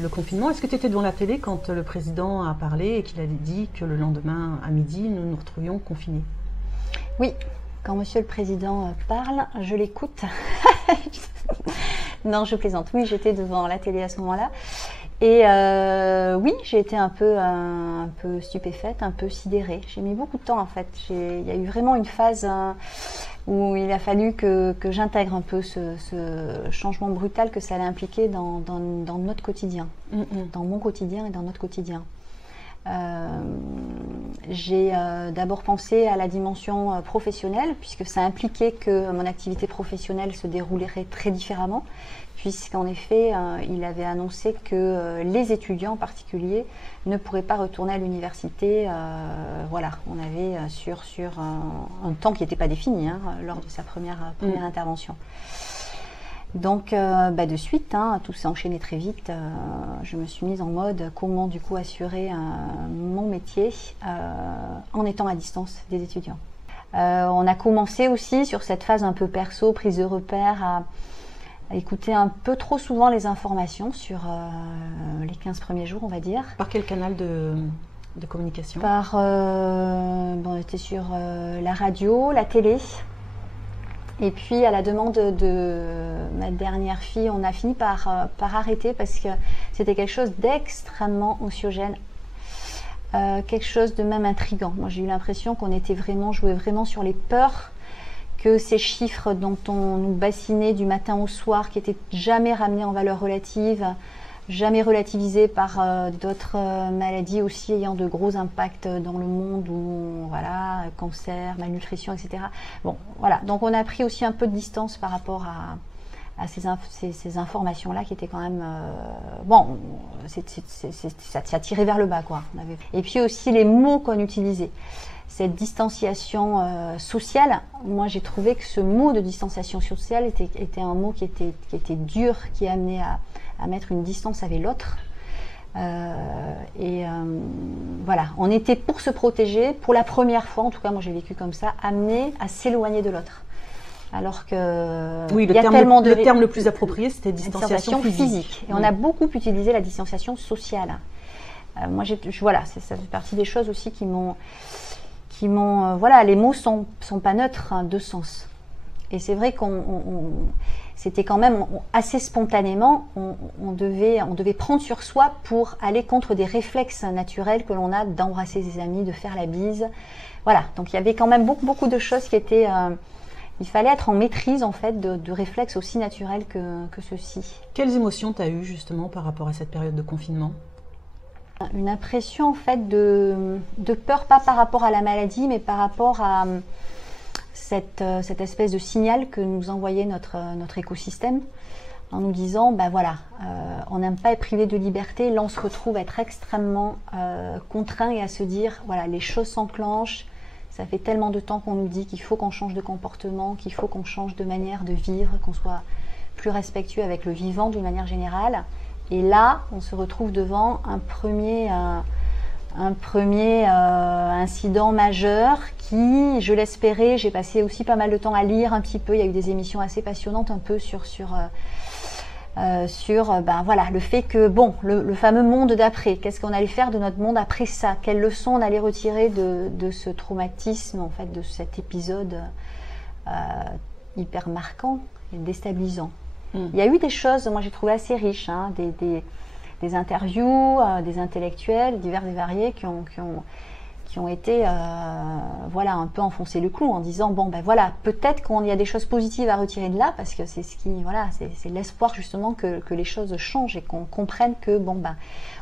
le confinement. Est-ce que tu étais devant la télé quand le président a parlé et qu'il a dit que le lendemain à midi, nous nous retrouvions confinés? Oui, quand Monsieur le Président parle, je l'écoute. Non, je plaisante. Oui, j'étais devant la télé à ce moment-là. Et oui, j'ai été un peu stupéfaite, un peu sidérée. J'ai mis beaucoup de temps en fait. Il y a eu vraiment une phase où il a fallu que j'intègre un peu ce changement brutal que ça allait impliquer dans notre quotidien, dans mon quotidien et dans notre quotidien. J'ai d'abord pensé à la dimension professionnelle, puisque ça impliquait que mon activité professionnelle se déroulerait très différemment, puisqu'en effet, il avait annoncé que les étudiants en particulier ne pourraient pas retourner à l'université. Voilà, on avait sur un temps qui n'était pas défini lors de sa première intervention. Donc de suite, tout s'est enchaîné très vite. Je me suis mise en mode comment du coup assurer mon métier en étant à distance des étudiants. On a commencé aussi sur cette phase un peu perso, prise de repère, à écouter un peu trop souvent les informations sur les 15 premiers jours, on va dire. Par quel canal de communication? On était sur la radio, la télé. Et puis, à la demande de ma dernière fille, on a fini par arrêter parce que c'était quelque chose d'extrêmement anxiogène, quelque chose de même intriguant. Moi, j'ai eu l'impression qu'on jouait vraiment sur les peurs, que ces chiffres dont on nous bassinait du matin au soir, qui n'étaient jamais ramenés en valeur relative, jamais relativisés par d'autres maladies aussi ayant de gros impacts dans le monde, où voilà, cancer, malnutrition, etc. Bon, voilà. Donc on a pris aussi un peu de distance par rapport à ces informations-là qui étaient quand même ça tirait vers le bas, quoi. Et puis aussi les mots qu'on utilisait. Cette distanciation sociale, moi j'ai trouvé que ce mot de distanciation sociale était un mot qui était dur, qui amenait à mettre une distance avec l'autre. Voilà, on était pour se protéger, pour la première fois, en tout cas moi j'ai vécu comme ça, amené à s'éloigner de l'autre. Alors que oui, le terme le plus approprié, c'était distanciation physique. Et on a beaucoup utilisé la distanciation sociale. Moi, voilà, ça fait partie des choses aussi qui m'ont voilà, les mots sont pas neutres, deux sens. Et c'est vrai c'était quand même assez spontanément, on devait prendre sur soi pour aller contre des réflexes naturels que l'on a d'embrasser ses amis, de faire la bise. Voilà, donc il y avait quand même beaucoup de choses qui étaient... il fallait être en maîtrise en fait de réflexes aussi naturels que ceux-ci. Quelles émotions tu as eues justement par rapport à cette période de confinement? Une impression en fait de peur, pas par rapport à la maladie, mais par rapport à cette espèce de signal que nous envoyait notre écosystème, en nous disant, on n'aime pas être privé de liberté, là on se retrouve à être extrêmement contraint et à se dire, voilà, les choses s'enclenchent, ça fait tellement de temps qu'on nous dit qu'il faut qu'on change de comportement, qu'il faut qu'on change de manière de vivre, qu'on soit plus respectueux avec le vivant d'une manière générale. Et là, on se retrouve devant un premier incident majeur qui, je l'espérais, j'ai passé aussi pas mal de temps à lire un petit peu. Il y a eu des émissions assez passionnantes un peu sur le fait que, le fameux monde d'après, qu'est-ce qu'on allait faire de notre monde après ça? Quelles leçons on allait retirer de ce traumatisme, en fait, de cet épisode hyper marquant et déstabilisant. Il y a eu des choses, moi j'ai trouvé assez riches, des interviews, des intellectuels divers et variés qui ont été un peu enfoncé le clou en disant peut-être qu'il y a des choses positives à retirer de là, parce que c'est c'est l'espoir justement que les choses changent et qu'on comprenne que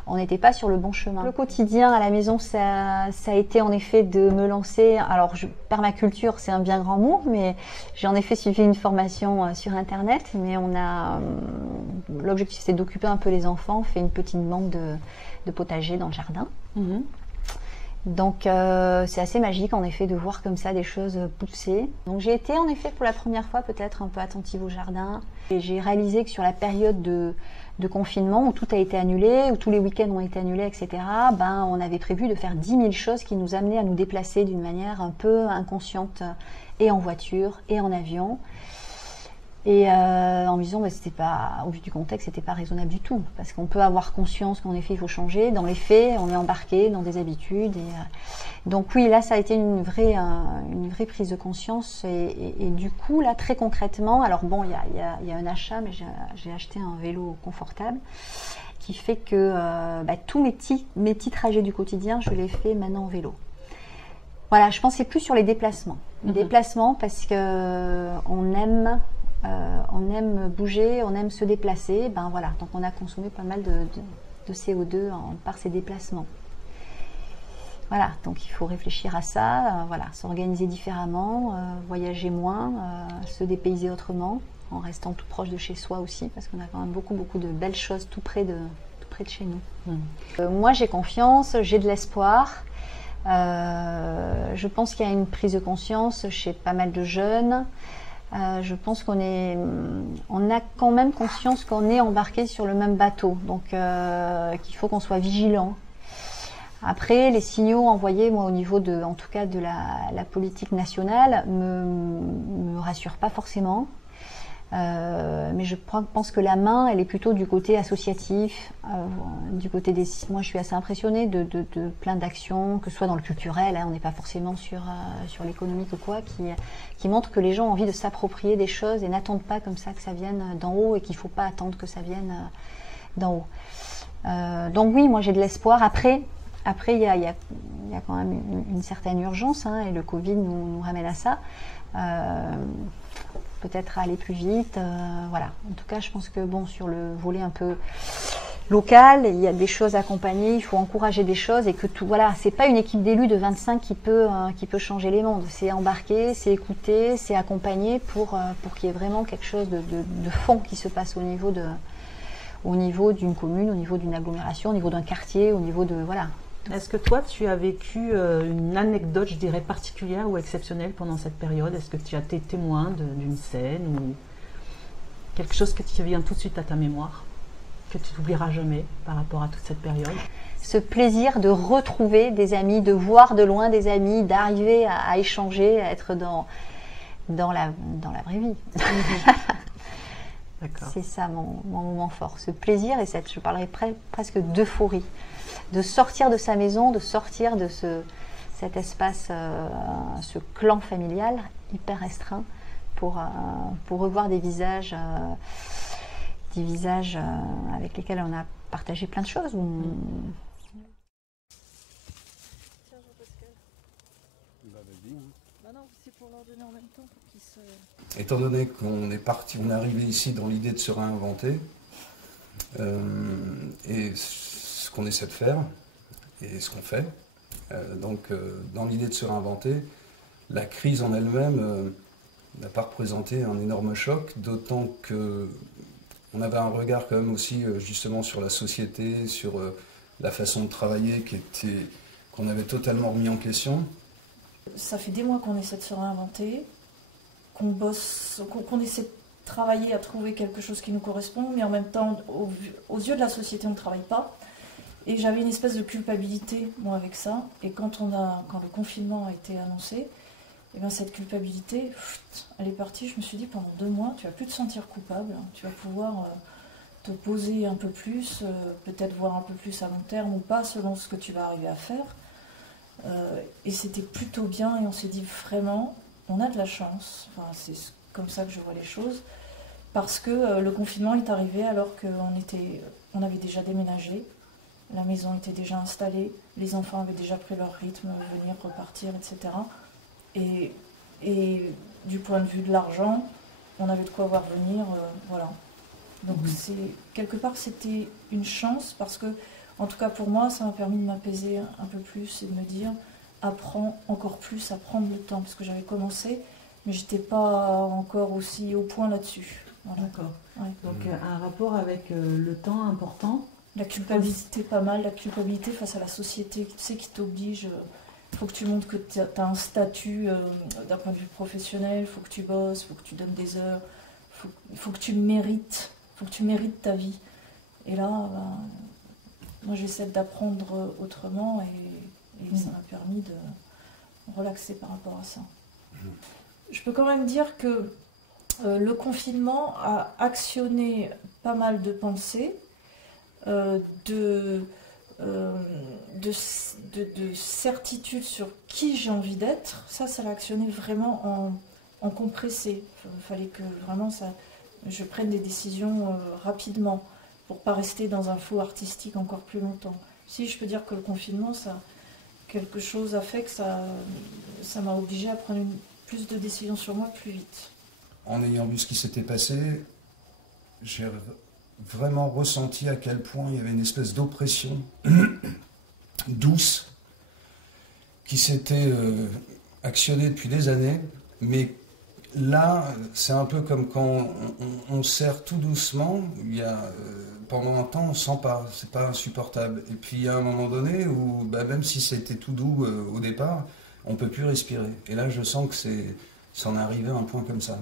on n'était pas sur le bon chemin. Le quotidien à la maison, ça a été en effet de me lancer, alors permaculture c'est un bien grand mot, mais j'ai en effet suivi une formation sur internet, mais l'objectif c'est d'occuper un peu les enfants, on fait une petite banque de potager dans le jardin. Donc c'est assez magique en effet de voir comme ça des choses pousser. Donc j'ai été en effet pour la première fois peut-être un peu attentive au jardin. Et j'ai réalisé que sur la période de confinement où tout a été annulé, où tous les week-ends ont été annulés, etc., on avait prévu de faire 10 000 choses qui nous amenaient à nous déplacer d'une manière un peu inconsciente, et en voiture et en avion. Et en me disant, bah, c'était pas, au vu du contexte, c'était pas raisonnable du tout. Parce qu'on peut avoir conscience qu'en effet, il faut changer. Dans les faits, on est embarqué dans des habitudes. Donc oui, là, ça a été une vraie prise de conscience. Et du coup, là, très concrètement, alors bon, il y a un achat, mais j'ai acheté un vélo confortable qui fait que tous mes petits trajets du quotidien, je les fais maintenant en vélo. Voilà, je pensais plus sur les déplacements. Les déplacements parce que on aime bouger, on aime se déplacer. Ben voilà, donc on a consommé pas mal de CO2 par ces déplacements. Voilà, donc il faut réfléchir à ça, voilà, s'organiser différemment, voyager moins, se dépayser autrement, en restant tout proche de chez soi aussi, parce qu'on a quand même beaucoup de belles choses tout près de chez nous. Moi j'ai confiance, j'ai de l'espoir. Je pense qu'il y a une prise de conscience chez pas mal de jeunes. Je pense qu'on a quand même conscience qu'on est embarqué sur le même bateau, donc qu'il faut qu'on soit vigilant. Après, les signaux envoyés, moi, au niveau en tout cas de la politique nationale, me rassurent pas forcément. Mais je pense que la main, elle est plutôt du côté associatif, du côté des. Moi, je suis assez impressionnée de plein d'actions, que ce soit dans le culturel, on n'est pas forcément sur l'économique ou quoi, qui montrent que les gens ont envie de s'approprier des choses et n'attendent pas comme ça que ça vienne d'en haut et qu'il ne faut pas attendre que ça vienne d'en haut. Donc oui, moi j'ai de l'espoir. Après, il y a quand même une certaine urgence, et le Covid nous ramène à ça. Peut-être aller plus vite, voilà. En tout cas, je pense que bon, sur le volet un peu local, il y a des choses à accompagner, il faut encourager des choses et que tout, voilà, c'est pas une équipe d'élus de 25 qui peut changer les mondes. C'est embarquer, c'est écouter, c'est accompagner pour qu'il y ait vraiment quelque chose de fond qui se passe au niveau d'une commune, au niveau d'une agglomération, au niveau d'un quartier, au niveau de voilà. Est-ce que toi, tu as vécu une anecdote, je dirais, particulière ou exceptionnelle pendant cette période? Est-ce que tu as été témoin d'une scène ou quelque chose qui te vient tout de suite à ta mémoire, que tu n'oublieras jamais par rapport à toute cette période? Ce plaisir de retrouver des amis, de voir de loin des amis, d'arriver à échanger, à être dans la vraie vie. D'accord. C'est ça mon moment fort, ce plaisir et je parlerais presque d'euphorie. De sortir de sa maison, de sortir de cet espace, ce clan familial hyper restreint pour revoir des visages avec lesquels on a partagé plein de choses. Tiens, Jean-Pascal. Bah vas-y. Bah non, c'est pour leur donner en même temps pour qu'ils se... Étant donné qu'on est parti, on est arrivé ici dans l'idée de se réinventer, et ce qu'on essaie de faire, et ce qu'on fait. Dans l'idée de se réinventer, la crise en elle-même n'a pas représenté un énorme choc, d'autant qu'on avait un regard quand même aussi justement sur la société, sur la façon de travailler qu'on avait totalement remis en question. Ça fait des mois qu'on essaie de se réinventer, qu'on bosse, qu'on essaie de travailler à trouver quelque chose qui nous correspond, mais en même temps, aux yeux de la société, on ne travaille pas. Et j'avais une espèce de culpabilité, moi, avec ça. Et quand le confinement a été annoncé, et bien cette culpabilité, elle est partie. Je me suis dit, pendant 2 mois, tu vas plus te sentir coupable. Tu vas pouvoir te poser un peu plus, peut-être voir un peu plus à long terme ou pas, selon ce que tu vas arriver à faire. Et c'était plutôt bien. Et on s'est dit, vraiment, on a de la chance. Enfin, c'est comme ça que je vois les choses. Parce que le confinement est arrivé alors qu'on avait déjà déménagé. La maison était déjà installée, les enfants avaient déjà pris leur rythme, venir, repartir, etc. Et du point de vue de l'argent, on avait de quoi voir venir, voilà. Donc quelque part c'était une chance parce que, en tout cas pour moi, ça m'a permis de m'apaiser un peu plus et de me dire, apprends encore plus à prendre le temps, parce que j'avais commencé, mais j'étais pas encore aussi au point là-dessus. Voilà. D'accord. Ouais. Donc un rapport avec le temps important. La culpabilité, pas mal, la culpabilité face à la société, tu sais, qui t'oblige. Il faut que tu montres que tu as un statut d'un point de vue professionnel, il faut que tu bosses, il faut que tu donnes des heures, il faut que tu mérites, ta vie. Et là, moi j'essaie d'apprendre autrement et ça m'a permis de relaxer par rapport à ça. Je peux quand même dire que le confinement a actionné pas mal de pensées, de certitude sur qui j'ai envie d'être. Ça l'a actionné vraiment en compressé. Il fallait que vraiment je prenne des décisions rapidement pour pas rester dans un flou artistique encore plus longtemps. Si je peux dire que le confinement, quelque chose a fait que ça m'a obligée à prendre plus de décisions sur moi plus vite. En ayant vu ce qui s'était passé, j'ai vraiment ressenti à quel point il y avait une espèce d'oppression douce qui s'était actionnée depuis des années, mais là, c'est un peu comme quand on serre tout doucement, pendant un temps on sent pas, c'est pas insupportable. Et puis il y a un moment donné où, même si c'était tout doux au départ, on peut plus respirer. Et là je sens que c'en est arrivé à un point comme ça.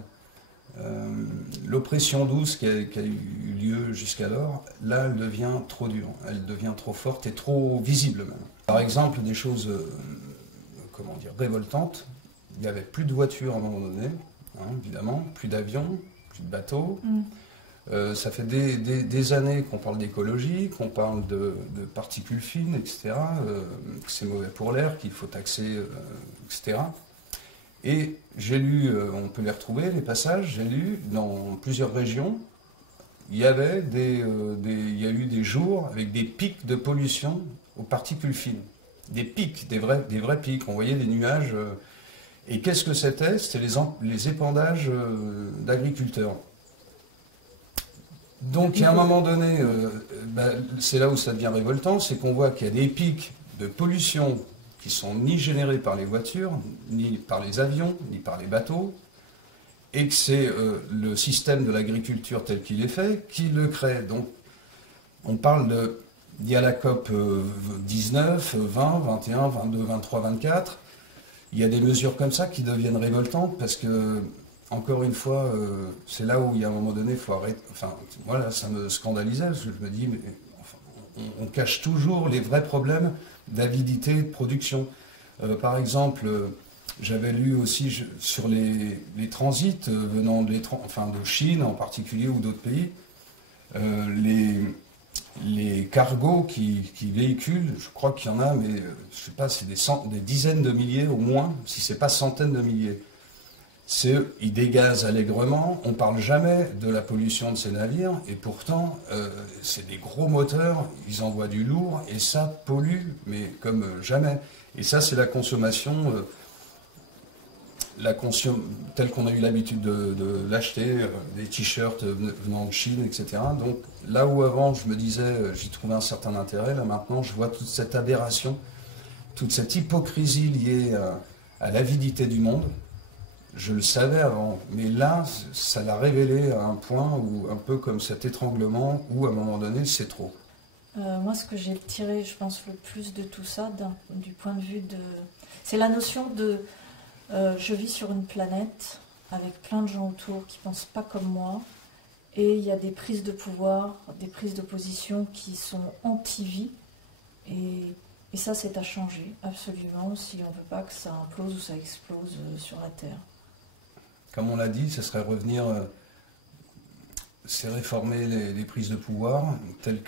L'oppression douce qui a eu lieu jusqu'alors, là elle devient trop dure, elle devient trop forte et trop visible même. Par exemple, des choses révoltantes, il n'y avait plus de voitures à un moment donné, évidemment, plus d'avions, plus de bateaux. Ça fait des années qu'on parle d'écologie, qu'on parle de particules fines, etc., que c'est mauvais pour l'air, qu'il faut taxer, etc. Et j'ai lu, on peut les retrouver, les passages, j'ai lu dans plusieurs régions, il y a eu des jours avec des pics de pollution aux particules fines. Des pics, des vrais pics, on voyait des nuages. Et qu'est-ce que c'était? C'était les épandages d'agriculteurs. Donc, à un moment donné, c'est là où ça devient révoltant, c'est qu'on voit qu'il y a des pics de pollution qui sont ni générés par les voitures, ni par les avions, ni par les bateaux, et que c'est le système de l'agriculture tel qu'il est fait qui le crée. Donc, on parle il y a la COP 19, 20, 21, 22, 23, 24, il y a des mesures comme ça qui deviennent révoltantes parce que, encore une fois, c'est là où il y a un moment donné, il faut arrêter. Enfin, voilà, ça me scandalisait, parce que je me dis, mais on cache toujours les vrais problèmes d'avidité de production. Par exemple, j'avais lu aussi sur les transits venant de Chine en particulier ou d'autres pays, les cargos qui véhiculent, je crois qu'il y en a, mais je sais pas, c'est des dizaines de milliers au moins, si c'est pas centaines de milliers. Ils dégazent allègrement, on ne parle jamais de la pollution de ces navires, et pourtant, c'est des gros moteurs, ils envoient du lourd, et ça pollue, mais comme jamais. Et ça, c'est la consommation, telle qu'on a eu l'habitude de l'acheter, des t-shirts venant de Chine, etc. Donc, là où avant, je me disais, j'y trouvais un certain intérêt, là maintenant, je vois toute cette aberration, toute cette hypocrisie liée à l'avidité du monde. Je le savais avant, mais là, ça l'a révélé à un point où, un peu comme cet étranglement, où à un moment donné, c'est trop. Moi, ce que j'ai tiré, je pense, le plus de tout ça, du point de vue de... C'est la notion de... je vis sur une planète avec plein de gens autour qui ne pensent pas comme moi, et il y a des prises de pouvoir, des prises de position qui sont anti-vie, et ça, c'est à changer, absolument, si on ne veut pas que ça implose ou ça explose sur la Terre. Comme on l'a dit, ce serait revenir, c'est réformer les prises de pouvoir telles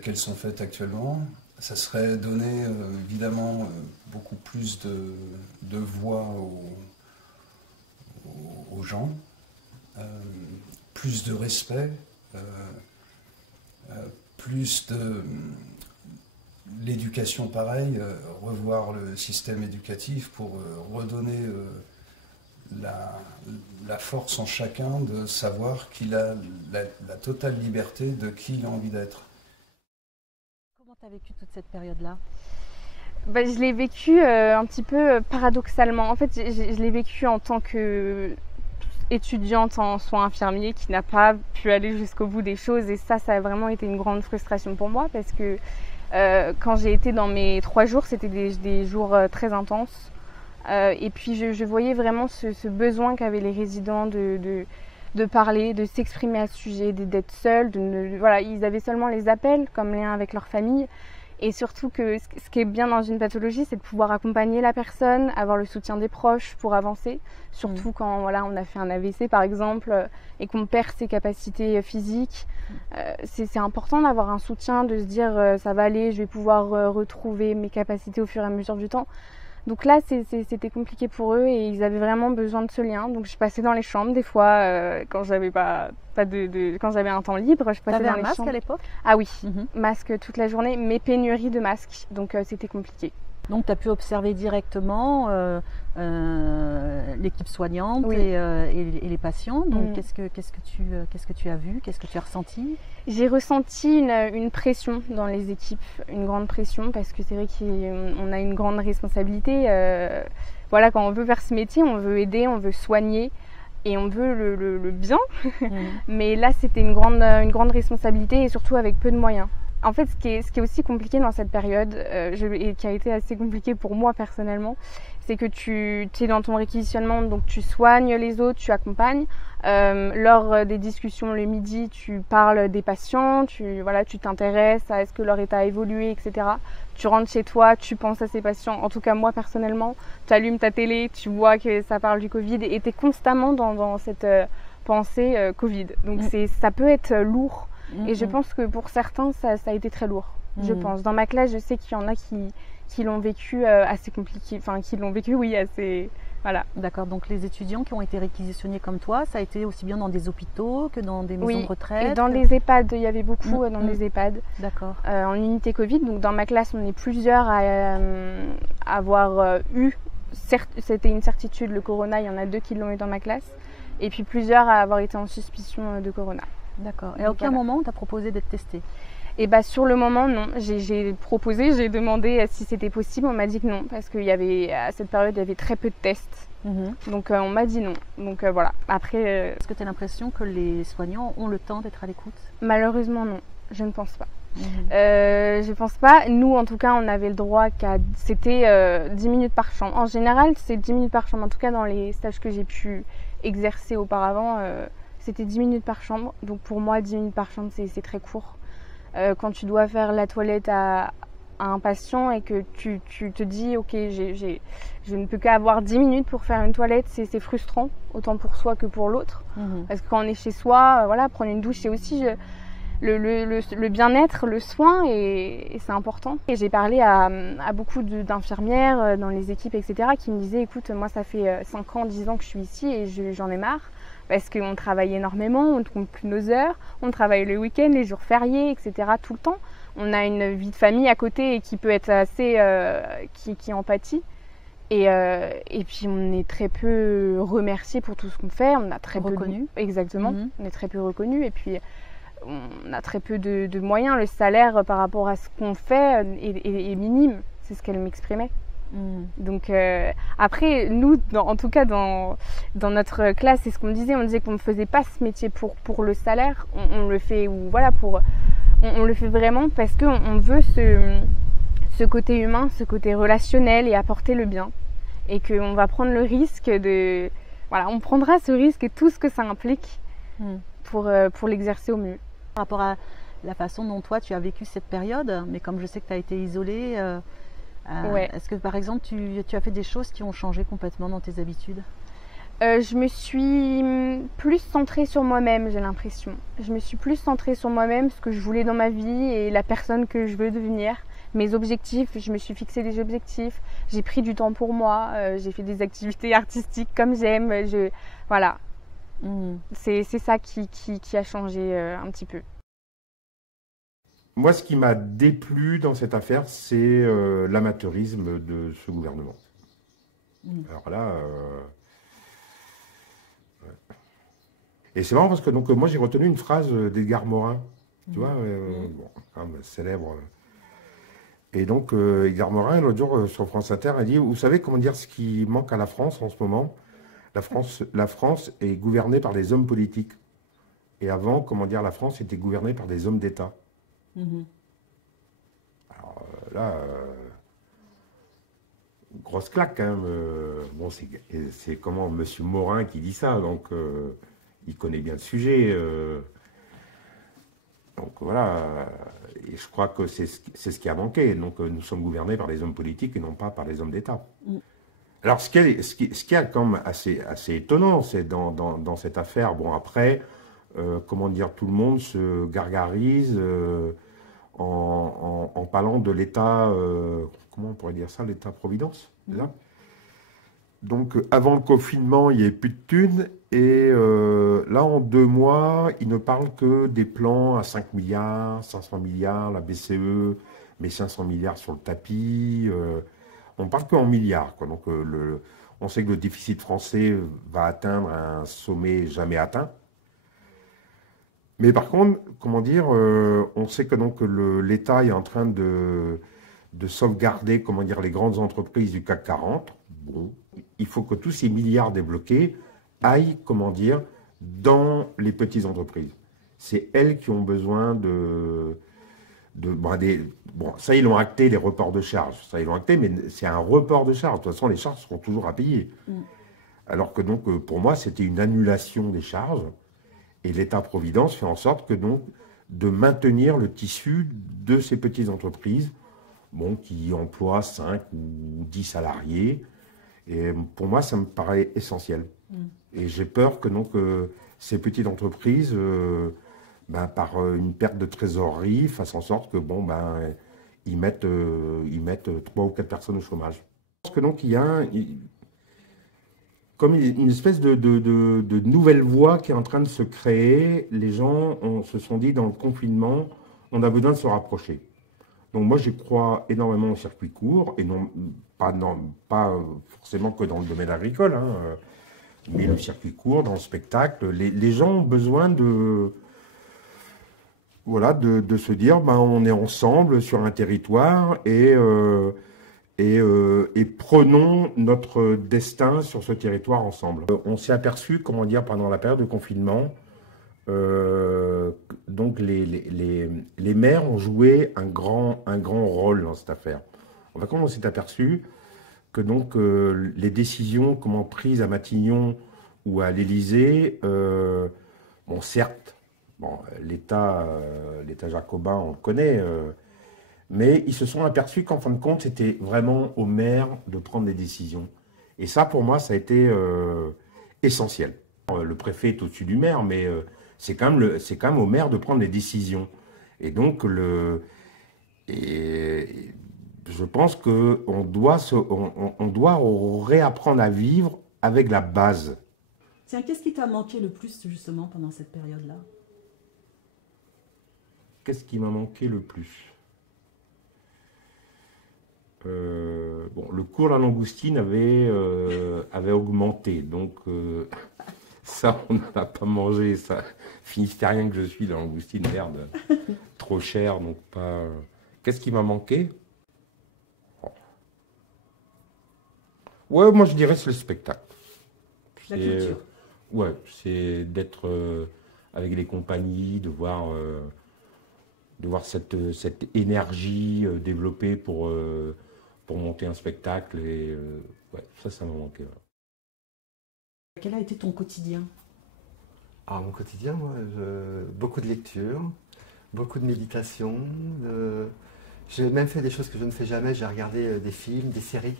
qu'elles sont faites actuellement. Ça serait donner évidemment beaucoup plus de voix aux gens, plus de respect, plus de l'éducation pareil, revoir le système éducatif pour redonner la force en chacun de savoir qu'il a la totale liberté de qui il a envie d'être. Comment tu as vécu toute cette période-là? Je l'ai vécu un petit peu paradoxalement. En fait, je l'ai vécu en tant qu'étudiante en soins infirmiers qui n'a pas pu aller jusqu'au bout des choses. Et ça a vraiment été une grande frustration pour moi parce que quand j'ai été dans mes 3 jours, c'était des jours très intenses. Et puis je voyais vraiment ce besoin qu'avaient les résidents de parler, de s'exprimer à ce sujet, d'être seuls. Voilà, ils avaient seulement les appels comme lien avec leur famille. Et surtout que ce qui est bien dans une pathologie, c'est de pouvoir accompagner la personne, avoir le soutien des proches pour avancer. Surtout quand voilà, on a fait un AVC par exemple et qu'on perd ses capacités physiques. C'est important d'avoir un soutien, de se dire ça va aller, je vais pouvoir retrouver mes capacités au fur et à mesure du temps. Donc là, c'était compliqué pour eux et ils avaient vraiment besoin de ce lien. Donc je passais dans les chambres des fois quand j'avais quand j'avais un temps libre. Je passais dans les chambres. T'avais un masque à l'époque? Ah oui, masque toute la journée, mais pénurie de masques. Donc c'était compliqué. Donc tu as pu observer directement l'équipe soignante Oui. et les patients. Donc qu'est-ce que tu as vu? Qu'est-ce que tu as ressenti? J'ai ressenti une pression dans les équipes, une grande pression, parce que c'est vrai qu'on a une grande responsabilité. Voilà, quand on veut faire ce métier, on veut aider, on veut soigner et on veut le bien. Mais là, c'était une grande responsabilité et surtout avec peu de moyens. En fait, ce qui est aussi compliqué dans cette période, et qui a été assez compliqué pour moi personnellement, c'est que tu es dans ton réquisitionnement, donc tu soignes les autres, tu accompagnes. Lors des discussions le midi, tu parles des patients, tu t'intéresses à est-ce que leur état a évolué, etc. Tu rentres chez toi, tu penses à ces patients. En tout cas, moi personnellement, tu allumes ta télé, tu vois que ça parle du Covid et tu es constamment dans cette pensée Covid. Donc ça peut être lourd. Et je pense que pour certains, ça a été très lourd. Je pense. Dans ma classe, je sais qu'il y en a qui l'ont vécu assez compliqué. Enfin, qui l'ont vécu, oui, assez... Voilà. D'accord. Donc les étudiants qui ont été réquisitionnés comme toi, ça a été aussi bien dans des hôpitaux que dans des maisons de retraite? Et dans les EHPAD. Il y avait beaucoup dans les EHPAD. D'accord. En unité Covid. Donc dans ma classe, on est plusieurs à avoir eu... C'était une certitude, le corona. Il y en a 2 qui l'ont eu dans ma classe. Et puis plusieurs à avoir été en suspicion de corona. D'accord. Et à aucun moment on t'a proposé d'être testé? Et bah sur le moment non. J'ai proposé, j'ai demandé si c'était possible. On m'a dit que non parce qu'il y avait à cette période il y avait très peu de tests. Donc on m'a dit non. Donc voilà. Après. Est-ce que tu as l'impression que les soignants ont le temps d'être à l'écoute? Malheureusement non. Je ne pense pas. Je pense pas. Nous en tout cas on avait le droit c'était 10 minutes par chambre. En général c'est 10 minutes par chambre. En tout cas dans les stages que j'ai pu exercer auparavant. C'était 10 minutes par chambre, donc pour moi 10 minutes par chambre c'est très court. Quand tu dois faire la toilette à un patient et que tu te dis ok je ne peux qu'avoir 10 minutes pour faire une toilette, c'est frustrant, autant pour soi que pour l'autre. Parce que quand on est chez soi, voilà, prendre une douche c'est aussi le bien-être, le soin et c'est important. Et j'ai parlé à beaucoup d'infirmières dans les équipes etc. qui me disaient écoute moi ça fait 5 ans, 10 ans que je suis ici et j'en ai marre. Parce qu'on travaille énormément, on ne compte plus nos heures, on travaille le week-end, les jours fériés, etc. tout le temps. On a une vie de famille à côté et qui peut être assez... qui empathie. Et puis on est très peu remercié pour tout ce qu'on fait. On a très peu reconnu. Exactement, on est très peu reconnu. Et puis on a très peu de moyens. Le salaire par rapport à ce qu'on fait est minime. C'est ce qu'elle m'exprimait. Donc après nous en tout cas dans notre classe c'est ce qu'on disait, on disait qu'on ne faisait pas ce métier pour le salaire, on le fait ou voilà on le fait vraiment parce qu'on veut ce côté humain, ce côté relationnel et apporter le bien et qu'on va prendre le risque on prendra ce risque et tout ce que ça implique pour l'exercer au mieux. Par rapport à la façon dont toi tu as vécu cette période, mais comme je sais que tu as été isolée, est-ce que par exemple tu as fait des choses qui ont changé complètement dans tes habitudes? Je me suis plus centrée sur moi-même, j'ai l'impression. Je me suis plus centrée sur moi-même, ce que je voulais dans ma vie et la personne que je veux devenir. Mes objectifs, je me suis fixé des objectifs. J'ai pris du temps pour moi, j'ai fait des activités artistiques comme j'aime. Voilà. C'est ça qui a changé un petit peu. Moi, ce qui m'a déplu dans cette affaire, c'est l'amateurisme de ce gouvernement. Alors là... ouais. Et c'est marrant parce que donc, moi, j'ai retenu une phrase d'Edgar Morin, tu vois, célèbre. Et donc, Edgar Morin, l'autre jour, sur France Inter, a dit, vous savez comment dire ce qui manque à la France en ce moment? La France est gouvernée par des hommes politiques. Et avant, comment dire, la France était gouvernée par des hommes d'État. Alors là, grosse claque, hein. Bon, c'est comment Monsieur Morin qui dit ça, donc il connaît bien le sujet. Donc voilà, et je crois que c'est ce qui a manqué. Donc nous sommes gouvernés par des hommes politiques et non pas par des hommes d'État. Alors ce qui est quand même assez étonnant, c'est dans cette affaire, bon après, comment dire, tout le monde se gargarise en parlant de l'État, comment on pourrait dire ça, l'État-providence, c'est ça ? Donc avant le confinement, il n'y avait plus de thunes, et là en 2 mois, ils ne parlent que des plans à 5 milliards, 500 milliards, la BCE met 500 milliards sur le tapis, on parle qu'en milliards, quoi. Donc on sait que le déficit français va atteindre un sommet jamais atteint. Mais par contre, comment dire, on sait que donc l'État est en train de sauvegarder, comment dire, les grandes entreprises du CAC 40. Bon, il faut que tous ces milliards débloqués aillent, comment dire, dans les petites entreprises. C'est elles qui ont besoin bon, ça, ils l'ont acté, les reports de charges. Ça, ils l'ont acté, mais c'est un report de charges. De toute façon, les charges seront toujours à payer. Alors que donc, pour moi, c'était une annulation des charges. Et l'État-providence fait en sorte que donc, de maintenir le tissu de ces petites entreprises, bon, qui emploient 5 ou 10 salariés. Et pour moi, ça me paraît essentiel. Et j'ai peur que donc, ces petites entreprises, par une perte de trésorerie, fassent en sorte que bon, ils mettent 3 ou 4 personnes au chômage. Je pense que donc il y a comme une espèce de nouvelle voie qui est en train de se créer. Les gens se sont dit, dans le confinement, on a besoin de se rapprocher. Donc moi, je crois énormément au circuit court, et non pas forcément que dans le domaine agricole, hein, mais le circuit court, dans le spectacle. Les gens ont besoin de se dire, on est ensemble sur un territoire, et prenons notre destin sur ce territoire ensemble. On s'est aperçu, comment dire, pendant la période de confinement, donc les maires ont joué un grand rôle dans cette affaire. Comme on s'est aperçu que donc les décisions prises à Matignon ou à l'Élysée, bon certes, l'État jacobin, on le connaît, mais ils se sont aperçus qu'en fin de compte, c'était vraiment aux maires de prendre des décisions. Et ça, pour moi, ça a été essentiel. Le préfet est au-dessus du maire, mais c'est quand même au maire de prendre des décisions. Et donc, je pense qu'on doit réapprendre à vivre avec la base. Tiens, qu'est-ce qui t'a manqué le plus, justement, pendant cette période-là? Qu'est-ce qui m'a manqué le plus? Le cours de la langoustine avait augmenté, donc ça, on n'en a pas mangé, ça. Finistérien que je suis, la langoustine, merde, trop cher, donc pas... Qu'est-ce qui m'a manqué? Ouais, moi je dirais c'est le spectacle. La culture. Ouais, c'est d'être avec les compagnies, de voir cette énergie développée pour monter un spectacle, et ça m'a manqué. Ouais. Quel a été ton quotidien? Alors mon quotidien, moi, beaucoup de lecture, beaucoup de méditation. J'ai même fait des choses que je ne fais jamais. J'ai regardé des films, des séries.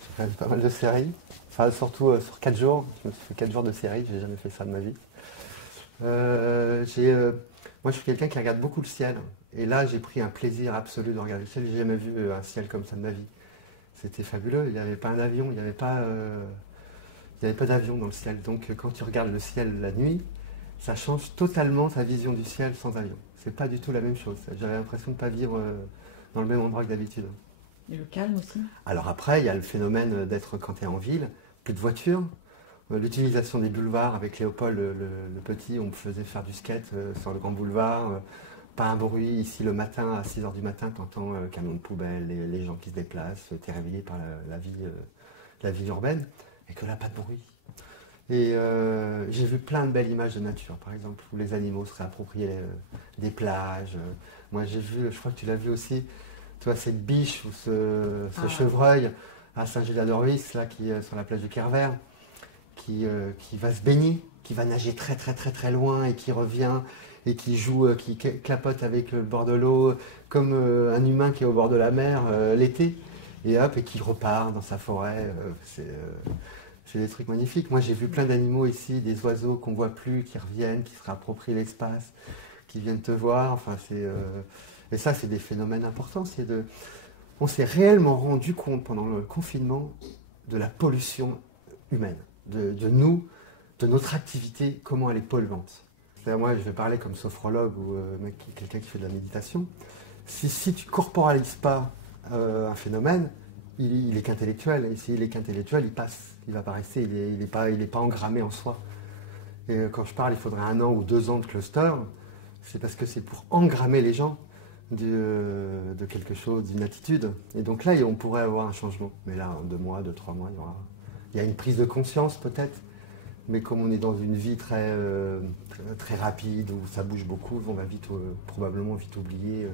J'ai fait pas mal de séries. Enfin, surtout sur 4 jours. Je me suis fait 4 jours de séries. J'ai jamais fait ça de ma vie. Moi, je suis quelqu'un qui regarde beaucoup le ciel. Et là, j'ai pris un plaisir absolu de regarder le ciel. J'ai jamais vu un ciel comme ça de ma vie. C'était fabuleux. Il n'y avait pas un avion, il n'y avait pas d'avion dans le ciel. Donc, quand tu regardes le ciel la nuit, ça change totalement ta vision du ciel sans avion. C'est pas du tout la même chose. J'avais l'impression de ne pas vivre dans le même endroit que d'habitude. Et le calme aussi? Alors après, il y a le phénomène d'être, quand tu es en ville, plus de voitures. L'utilisation des boulevards avec Léopold le Petit, on me faisait faire du skate sur le grand boulevard. Pas un bruit. Ici, le matin, à 6 h du matin, tu entends le camion de poubelle, les gens qui se déplacent, tu es réveillé par la vie urbaine, et que là, pas de bruit. Et j'ai vu plein de belles images de nature, par exemple, où les animaux se réappropriaient des plages. Moi, j'ai vu, je crois que tu l'as vu aussi, tu vois, cette biche ou ce chevreuil à Saint-Gilles-de-Ruisse, là, qui est sur la plage du Kerver, qui va se baigner, qui va nager très très très très loin et qui revient. et qui joue, qui clapote avec le bord de l'eau, comme un humain qui est au bord de la mer l'été, et hop, et qui repart dans sa forêt. C'est des trucs magnifiques. Moi, j'ai vu plein d'animaux ici, des oiseaux qu'on voit plus, qui reviennent, qui se réapproprient l'espace, qui viennent te voir. Enfin, et ça, c'est des phénomènes importants. On s'est réellement rendu compte pendant le confinement de la pollution humaine, de nous, de notre activité, comment elle est polluante. C'est-à-dire, moi, je vais parler comme sophrologue ou quelqu'un qui fait de la méditation. Si tu corporalises pas un phénomène, il est qu'intellectuel. Et s'il est qu'intellectuel, il passe, il va pas rester, il est pas engrammé en soi. Et quand je parle, il faudrait 1 an ou 2 ans de cluster, c'est parce que c'est pour engrammer les gens de quelque chose, d'une attitude. Et donc là, on pourrait avoir un changement. Mais là, en 2 mois, 2-3 mois, il y a une prise de conscience peut-être. Mais comme on est dans une vie très, très rapide, où ça bouge beaucoup, on va probablement vite oublier.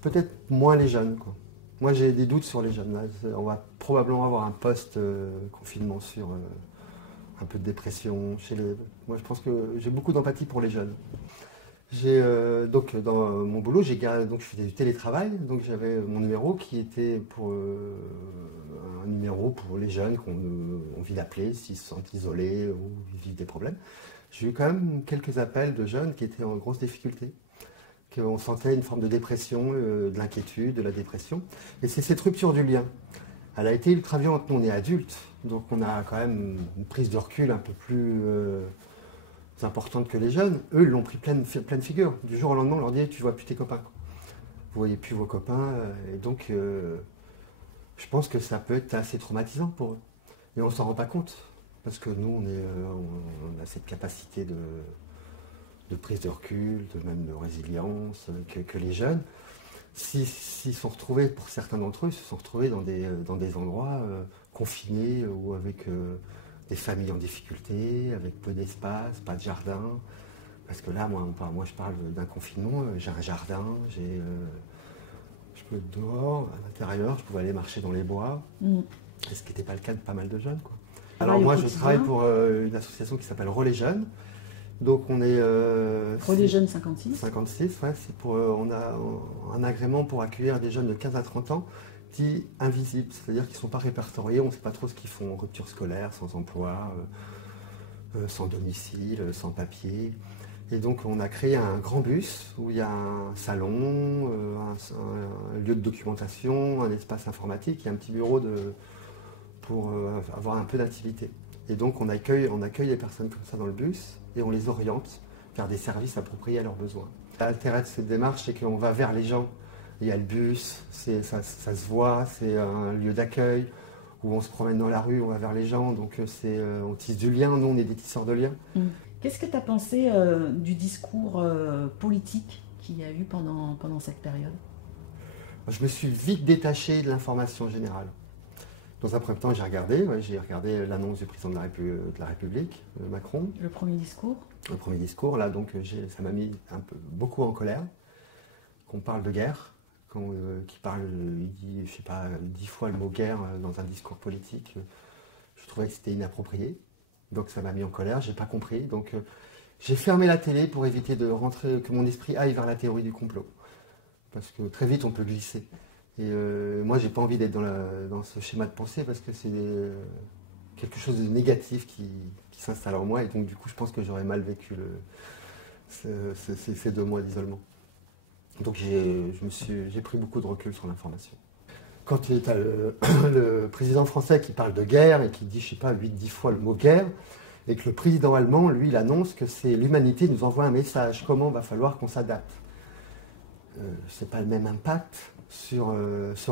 Peut-être moins les jeunes, quoi. Moi, j'ai des doutes sur les jeunes. Là. On va probablement avoir un post-confinement sur un peu de dépression. Moi, je pense que j'ai beaucoup d'empathie pour les jeunes. Donc, dans mon boulot, je faisais du télétravail. Donc, j'avais mon numéro qui était pour un numéro pour les jeunes qu'on a envie d'appeler s'ils se sentent isolés ou ils vivent des problèmes. J'ai eu quand même quelques appels de jeunes qui étaient en grosse difficulté. On sentait une forme de dépression, de l'inquiétude, de la dépression. Et c'est cette rupture du lien. Elle a été ultra violente. Nous, on est adultes, donc on a quand même une prise de recul un peu plus importante que les jeunes. Eux, ils l'ont pris pleine figure. Du jour au lendemain, on leur dit « tu vois plus tes copains ». Vous voyez plus vos copains. Et donc, je pense que ça peut être assez traumatisant pour eux. Et on ne s'en rend pas compte. Parce que nous, on a cette capacité de prise de recul, même de résilience, que les jeunes, s'ils sont retrouvés, pour certains d'entre eux, se sont retrouvés dans des endroits confinés ou avec des familles en difficulté, avec peu d'espace, pas de jardin. Parce que là, moi je parle d'un confinement, j'ai un jardin, je peux être dehors, à l'intérieur, je pouvais aller marcher dans les bois, ce qui n'était pas le cas de pas mal de jeunes, quoi. Alors moi, je travaille pour une association qui s'appelle Relais Jeunes. Donc on est... Relais Jeunes 56. 56, ouais. On a un agrément pour accueillir des jeunes de 15 à 30 ans dits invisibles, c'est-à-dire qu'ils ne sont pas répertoriés, on ne sait pas trop ce qu'ils font, rupture scolaire, sans emploi, sans domicile, sans papier. Et donc on a créé un grand bus où il y a un salon, un lieu de documentation, un espace informatique, il y a un petit bureau pour avoir un peu d'activité. Et donc on accueille les personnes comme ça dans le bus et on les oriente vers des services appropriés à leurs besoins. L'intérêt de cette démarche, c'est qu'on va vers les gens. Il y a le bus, ça se voit, c'est un lieu d'accueil où on se promène dans la rue, on va vers les gens, donc on tisse du lien, nous on est des tisseurs de liens. Qu'est-ce que tu as pensé du discours politique qu'il y a eu pendant cette période? Je me suis vite détaché de l'information générale. Dans un premier temps, j'ai regardé l'annonce du président de la République, Macron. Le premier discours. Le premier discours, là, donc ça m'a mis beaucoup en colère. Qu'on parle de guerre, il dit, je sais pas, 10 fois le mot guerre dans un discours politique. Je trouvais que c'était inapproprié. Donc ça m'a mis en colère, j'ai pas compris. Donc j'ai fermé la télé pour éviter que mon esprit aille vers la théorie du complot. Parce que très vite, on peut glisser. Et moi, j'ai pas envie d'être dans ce schéma de pensée parce que c'est quelque chose de négatif qui s'installe en moi. Et donc, du coup, je pense que j'aurais mal vécu ces 2 mois d'isolement. Donc, j'ai pris beaucoup de recul sur l'information. Quand tu as le président français qui parle de guerre et qui dit, je sais pas, 8-10 fois le mot guerre, et que le président allemand, lui, il annonce que c'est l'humanité nous envoie un message. Comment va falloir qu'on s'adapte? C'est pas le même impact sur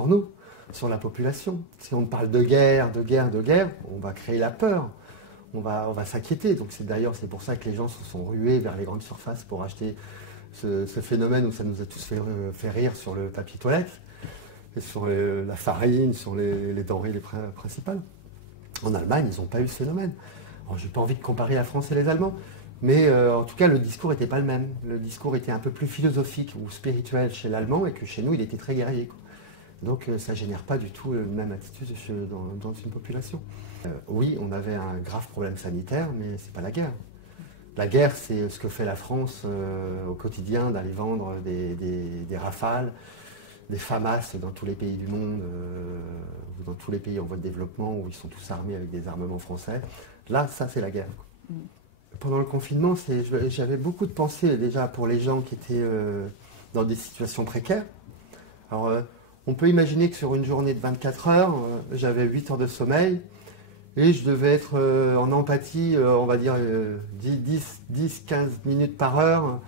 nous, sur la population. Si on parle de guerre, on va créer la peur, on va s'inquiéter. Donc c'est pour ça que les gens se sont rués vers les grandes surfaces pour acheter ce phénomène où ça nous a tous fait rire sur le papier toilette, et sur la farine, sur les denrées principales. En Allemagne, ils n'ont pas eu ce phénomène. Alors, j'ai pas envie de comparer la France et les Allemands, mais en tout cas, le discours n'était pas le même. Le discours était un peu plus philosophique ou spirituel chez l'Allemand, et que chez nous, il était très guerrier, quoi. Donc ça ne génère pas du tout la même attitude dans une population. Oui, on avait un grave problème sanitaire, mais ce n'est pas la guerre. La guerre, c'est ce que fait la France au quotidien, d'aller vendre des Rafales, des FAMAS dans tous les pays du monde, dans tous les pays en voie de développement, où ils sont tous armés avec des armements français. Là, ça, c'est la guerre. Pendant le confinement, j'avais beaucoup de pensées déjà pour les gens qui étaient dans des situations précaires. Alors, on peut imaginer que sur une journée de 24 heures, j'avais 8 heures de sommeil et je devais être en empathie, on va dire 10-15 minutes par heure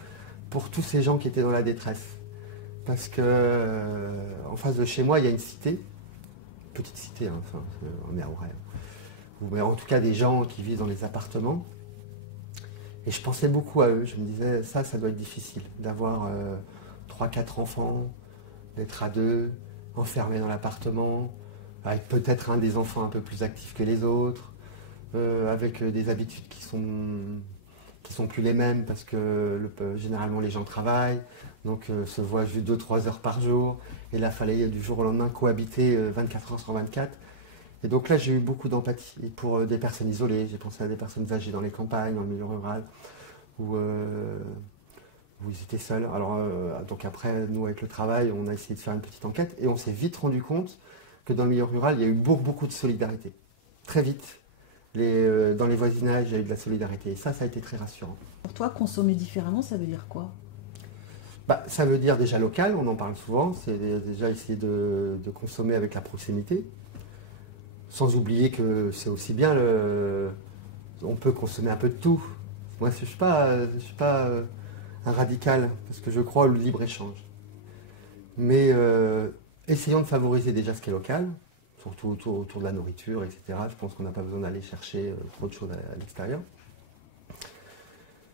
pour tous ces gens qui étaient dans la détresse. Parce que en face de chez moi, il y a une cité, petite cité, hein, enfin, on est à Auray, mais en tout cas des gens qui vivent dans les appartements. Et je pensais beaucoup à eux, je me disais, ça doit être difficile, d'avoir 3-4 enfants, d'être à deux, enfermés dans l'appartement, avec peut-être un des enfants un peu plus actif que les autres, avec des habitudes qui sont plus les mêmes parce que généralement les gens travaillent, donc se voient juste 2-3 heures par jour, et là il fallait du jour au lendemain cohabiter 24 heures sur 24. Et donc là j'ai eu beaucoup d'empathie, et pour des personnes isolées, j'ai pensé à des personnes âgées dans les campagnes, dans le milieu rural, où ils étaient seuls. Alors donc après, nous avec le travail, on a essayé de faire une petite enquête, et on s'est vite rendu compte que dans le milieu rural, il y a eu beaucoup de solidarité. Très vite, dans les voisinages, il y a eu de la solidarité, et ça a été très rassurant. Pour toi, consommer différemment, ça veut dire quoi? Ça veut dire déjà local, on en parle souvent, c'est déjà essayer de consommer avec la proximité, sans oublier que c'est aussi bien, on peut consommer un peu de tout. Moi, je ne suis pas un radical, parce que je crois au libre-échange. Mais essayons de favoriser déjà ce qui est local, surtout autour de la nourriture, etc. Je pense qu'on n'a pas besoin d'aller chercher trop de choses à l'extérieur.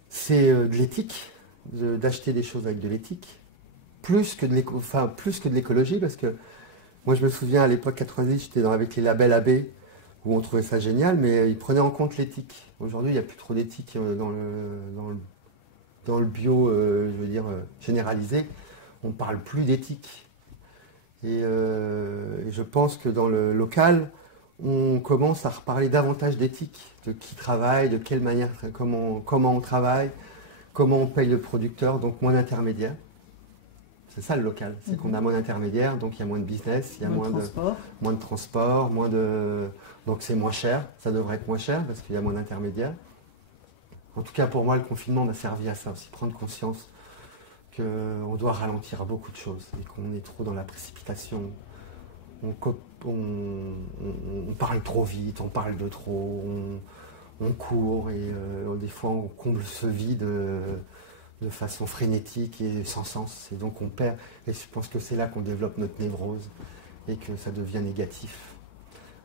C'est de l'éthique, d'acheter des choses avec de l'éthique, plus que de l'écologie, parce que moi je me souviens à l'époque 90, j'étais avec les labels AB, où on trouvait ça génial, mais ils prenaient en compte l'éthique. Aujourd'hui, il n'y a plus trop d'éthique dans le bio, je veux dire, généralisé. On ne parle plus d'éthique. Et je pense que dans le local, on commence à reparler davantage d'éthique, de qui travaille, de quelle manière, comment on travaille, comment on paye le producteur, donc moins d'intermédiaires. C'est ça le local, c'est qu'on a moins d'intermédiaires, donc il y a moins de business, il y a moins de transport, donc c'est moins cher, ça devrait être moins cher parce qu'il y a moins d'intermédiaires. En tout cas pour moi le confinement m'a servi à ça aussi, prendre conscience qu'on doit ralentir beaucoup de choses et qu'on est trop dans la précipitation. On parle trop vite, on parle de trop, on court et des fois on comble ce vide de façon frénétique et sans sens. Et donc on perd, et je pense que c'est là qu'on développe notre névrose et que ça devient négatif.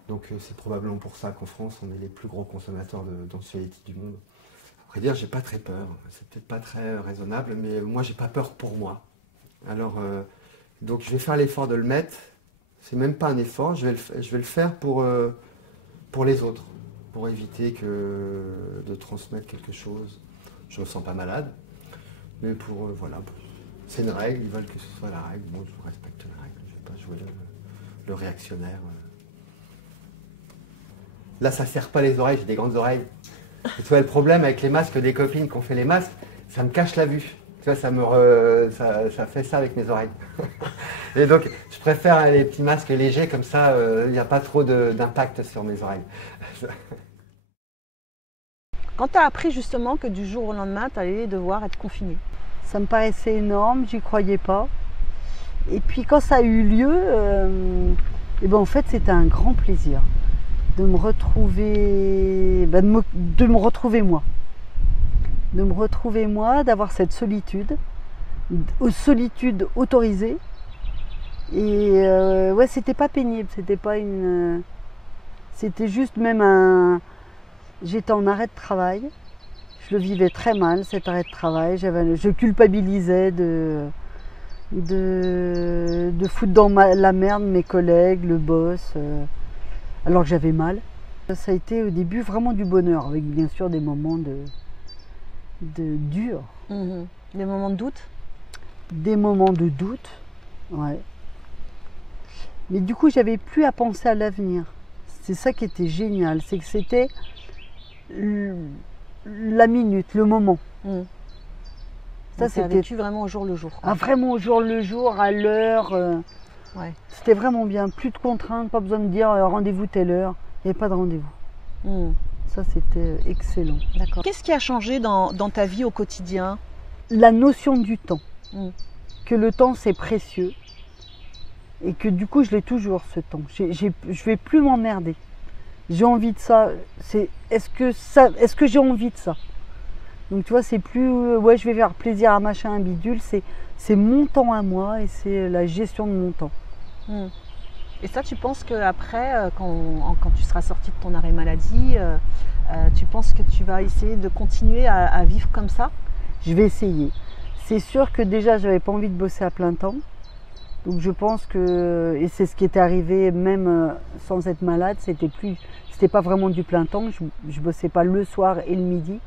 Donc c'est probablement pour ça qu'en France on est les plus gros consommateurs d'anxiété du monde. À vrai dire, j'ai pas très peur, c'est peut-être pas très raisonnable, mais moi j'ai pas peur pour moi. Alors donc je vais faire l'effort de le mettre. C'est même pas un effort, je vais le faire pour les autres, pour éviter de transmettre quelque chose. Je me sens pas malade, mais voilà, c'est une règle, ils veulent que ce soit la règle. Bon, je respecte la règle, je vais pas jouer le réactionnaire. Là, ça serre pas les oreilles, j'ai des grandes oreilles. Et tu vois, le problème avec les masques des copines qui ont fait les masques, ça me cache la vue. Tu vois, ça fait ça avec mes oreilles. Et donc, je préfère les petits masques légers, comme ça, il n'y a pas trop d'impact sur mes oreilles. Quand tu as appris justement que du jour au lendemain, tu allais devoir être confiné? Ça me paraissait énorme, j'y croyais pas. Et puis quand ça a eu lieu, en fait, c'était un grand plaisir de me retrouver, de me retrouver moi. De me retrouver moi, d'avoir cette solitude autorisée. Et ouais, c'était pas pénible, c'était juste même j'étais en arrêt de travail, je le vivais très mal cet arrêt de travail, je culpabilisais de foutre dans la merde mes collègues, le boss, alors que j'avais mal. Ça a été au début vraiment du bonheur, avec bien sûr des moments de dur. Des moments de doute? Des moments de doute, ouais. Mais du coup, j'avais plus à penser à l'avenir. C'est ça qui était génial, c'est que c'était la minute, le moment. Mm. Ça, Donc, t'as c'était vécu vraiment au jour le jour. quoi. ah, vraiment au jour le jour, à l'heure. Ouais. C'était vraiment bien. Plus de contraintes, pas besoin de dire rendez-vous telle heure. Il n'y avait pas de rendez-vous. Mm. Ça, c'était excellent. D'accord. Qu'est-ce qui a changé dans ta vie au quotidien? La notion du temps. Mm. Que le temps, c'est précieux. Et que du coup, je l'ai toujours, ce temps. Je ne vais plus m'emmerder. J'ai envie de ça. Est-ce que j'ai envie de ça? Donc tu vois, c'est plus ouais, je vais faire plaisir à machin, un bidule. C'est mon temps à moi et c'est la gestion de mon temps. Mm. Et ça, tu penses qu'après, quand tu seras sorti de ton arrêt maladie, tu penses que tu vas essayer de continuer à vivre comme ça? Je vais essayer. C'est sûr que déjà, j'avais pas envie de bosser à plein temps. Donc je pense que, et c'est ce qui était arrivé même sans être malade, c'était pas vraiment du plein temps. Je bossais pas le soir et le midi,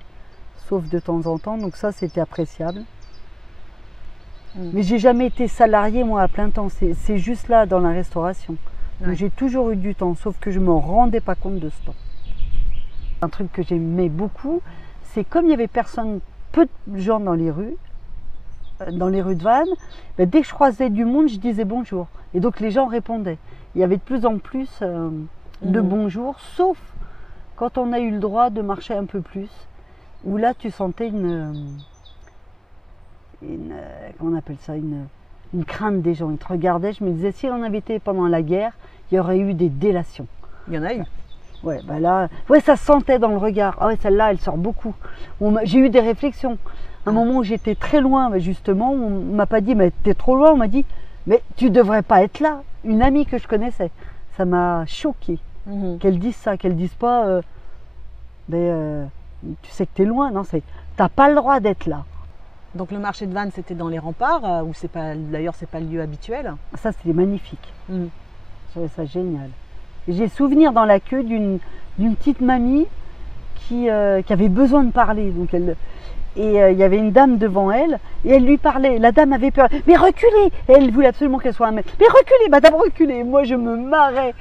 sauf de temps en temps. Donc ça, c'était appréciable. Mais j'ai jamais été salariée moi à plein temps. C'est juste là dans la restauration. Donc Ouais. j'ai toujours eu du temps, sauf que je me rendais pas compte de ce temps. Un truc que j'aimais beaucoup, c'est comme il y avait peu de gens dans les rues de Vannes, ben, dès que je croisais du monde, je disais bonjour. Et donc les gens répondaient. Il y avait de plus en plus de bonjour, sauf quand on a eu le droit de marcher un peu plus, où là tu sentais comment on appelle ça, une crainte des gens. Ils te regardaient, je me disais, si on avait été pendant la guerre, il y aurait eu des délations. Il y en a eu. Ouais, bah là, ouais, ça se sentait dans le regard. Ah ouais, celle-là, elle sort beaucoup. J'ai eu des réflexions. Un moment où j'étais très loin, mais justement, on m'a pas dit, mais t'es trop loin. On m'a dit, mais tu devrais pas être là. Une amie que je connaissais. Ça m'a choquée qu'elle dise ça, qu'elle dise pas, tu sais que t'es loin. Non, t'as pas le droit d'être là. Donc le marché de Vannes, c'était dans les remparts, où d'ailleurs c'est pas le lieu habituel. Ça, c'était magnifique. Mm. Je trouvais ça génial. Et j'ai souvenir dans la queue d'une petite mamie qui avait besoin de parler. Donc il y avait une dame devant elle et elle lui parlait. La dame avait peur. Mais reculez! Et elle voulait absolument qu'elle soit un mètre. Mais reculez, madame, reculez! Et moi, je me marrais.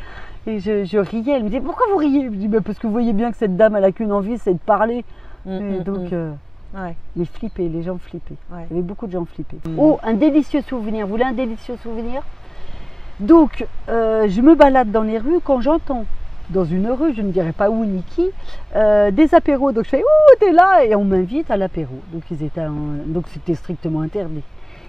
Et je riais. Elle me disait, pourquoi vous riez? Je dis, parce que vous voyez bien que cette dame, elle n'a qu'une envie, c'est de parler. Et donc, Ouais. les gens flippaient. Ouais. Il y avait beaucoup de gens flippés. Oh, un délicieux souvenir. Vous voulez un délicieux souvenir? Donc, je me balade dans les rues quand j'entends, dans une rue, je ne dirais pas où ni qui, des apéros. Donc je fais, oh, t'es là! Et on m'invite à l'apéro. Donc c'était strictement interdit.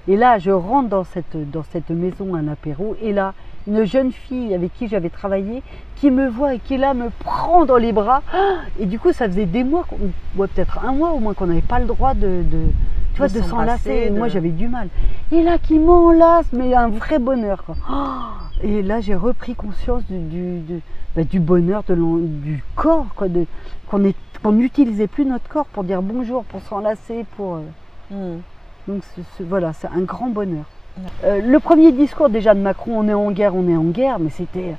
Et là, je rentre dans cette maison, un apéro, et là, une jeune fille avec qui j'avais travaillé, qui me voit et qui là me prend dans les bras. Et du coup, ça faisait des mois, ouais, peut-être un mois au moins, qu'on n'avait pas le droit de s'enlacer. Moi, j'avais du mal. Et là, qui m'enlace, mais un vrai bonheur, quoi. Et là, j'ai repris conscience du bonheur du corps, quoi, qu'on n'utilisait plus notre corps pour dire bonjour, pour s'enlacer, pour. Donc voilà, c'est un grand bonheur. Le premier discours déjà de Macron, on est en guerre, mais c'était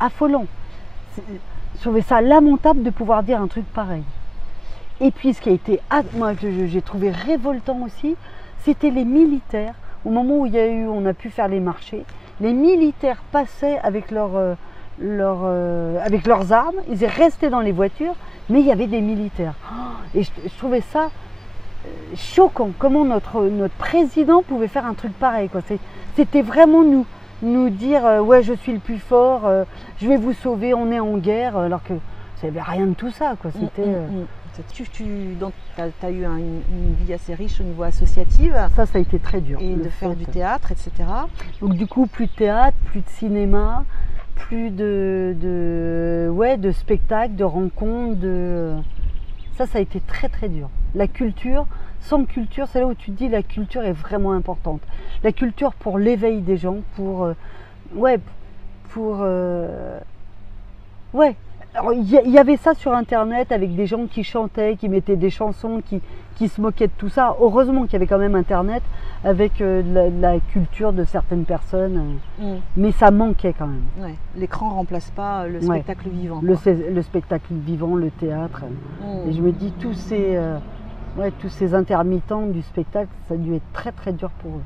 affolant. Je trouvais ça lamentable de pouvoir dire un truc pareil. Et puis ce qui a été, moi j'ai trouvé révoltant aussi, c'était les militaires. Au moment où on a pu faire les marchés, les militaires passaient avec leurs armes, ils restaient dans les voitures, mais il y avait des militaires. Et je trouvais ça choquant, comment notre président pouvait faire un truc pareil, quoi. C'était vraiment nous dire ouais, je suis le plus fort, je vais vous sauver, on est en guerre, alors que ça n'avait rien de tout ça, quoi. C'était Donc tu as eu une vie assez riche au niveau associatif. Ça a été très dur. Et de faire du théâtre, etc. Donc du coup, plus de théâtre, plus de cinéma, plus de spectacles, de rencontres, Ça a été très très dur. La culture, sans culture, c'est là où tu te dis la culture est vraiment importante. La culture pour l'éveil des gens, Alors, il y avait ça sur internet avec des gens qui chantaient, qui mettaient des chansons, qui se moquaient de tout ça. Heureusement qu'il y avait quand même internet avec la culture de certaines personnes, mais ça manquait quand même. Ouais. L'écran ne remplace pas le spectacle vivant. Le spectacle vivant, le théâtre. Et je me dis, tous ces intermittents du spectacle, ça a dû être très très dur pour eux.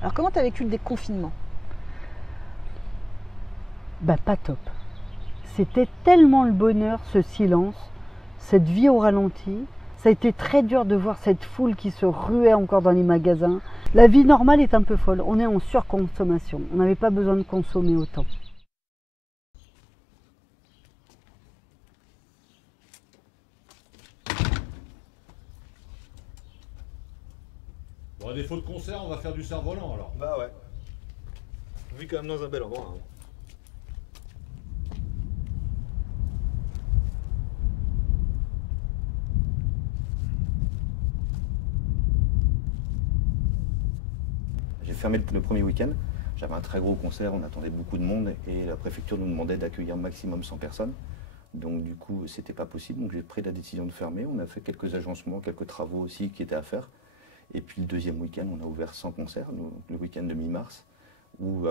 Alors comment tu as vécu le déconfinement? Pas top. C'était tellement le bonheur, ce silence, cette vie au ralenti. Ça a été très dur de voir cette foule qui se ruait encore dans les magasins. La vie normale est un peu folle. On est en surconsommation. On n'avait pas besoin de consommer autant. Bon, à défaut de concert, on va faire du cerf-volant alors. Bah ouais. On vit quand même dans un bel endroit. Hein. J'ai fermé le premier week-end. J'avais un très gros concert, on attendait beaucoup de monde et la préfecture nous demandait d'accueillir maximum 100 personnes. Donc du coup, c'était pas possible. Donc j'ai pris la décision de fermer. On a fait quelques agencements, quelques travaux aussi qui étaient à faire. Et puis le deuxième week-end, on a ouvert 100 concerts, le week-end de mi-mars, où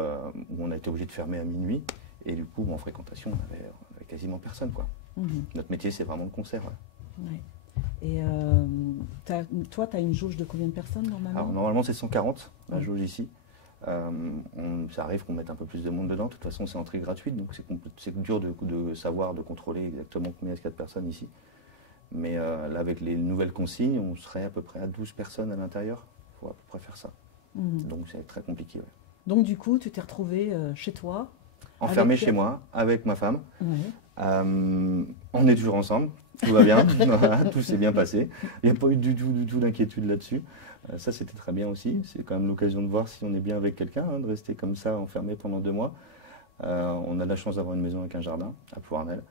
on a été obligé de fermer à minuit. Et du coup, en fréquentation, on avait quasiment personne, quoi. Notre métier, c'est vraiment le concert. Ouais. Ouais. Et toi, tu as une jauge de combien de personnes normalement? Alors normalement, c'est 140, la jauge ici. Ça arrive qu'on mette un peu plus de monde dedans. De toute façon, c'est entrée gratuite, donc c'est dur de savoir, de contrôler exactement combien il y a de personnes ici. Mais là, avec les nouvelles consignes, on serait à peu près à 12 personnes à l'intérieur. Il faut à peu près faire ça. Donc c'est très compliqué. Ouais. Donc du coup, tu t'es retrouvé chez toi? Enfermé chez moi, avec ma femme. On est toujours ensemble, tout va bien, tout s'est bien passé. Il n'y a pas eu du tout d'inquiétude là-dessus. Ça, c'était très bien aussi. C'est quand même l'occasion de voir si on est bien avec quelqu'un, de rester comme ça, enfermé pendant 2 mois. On a la chance d'avoir une maison avec un jardin à Ploarnel.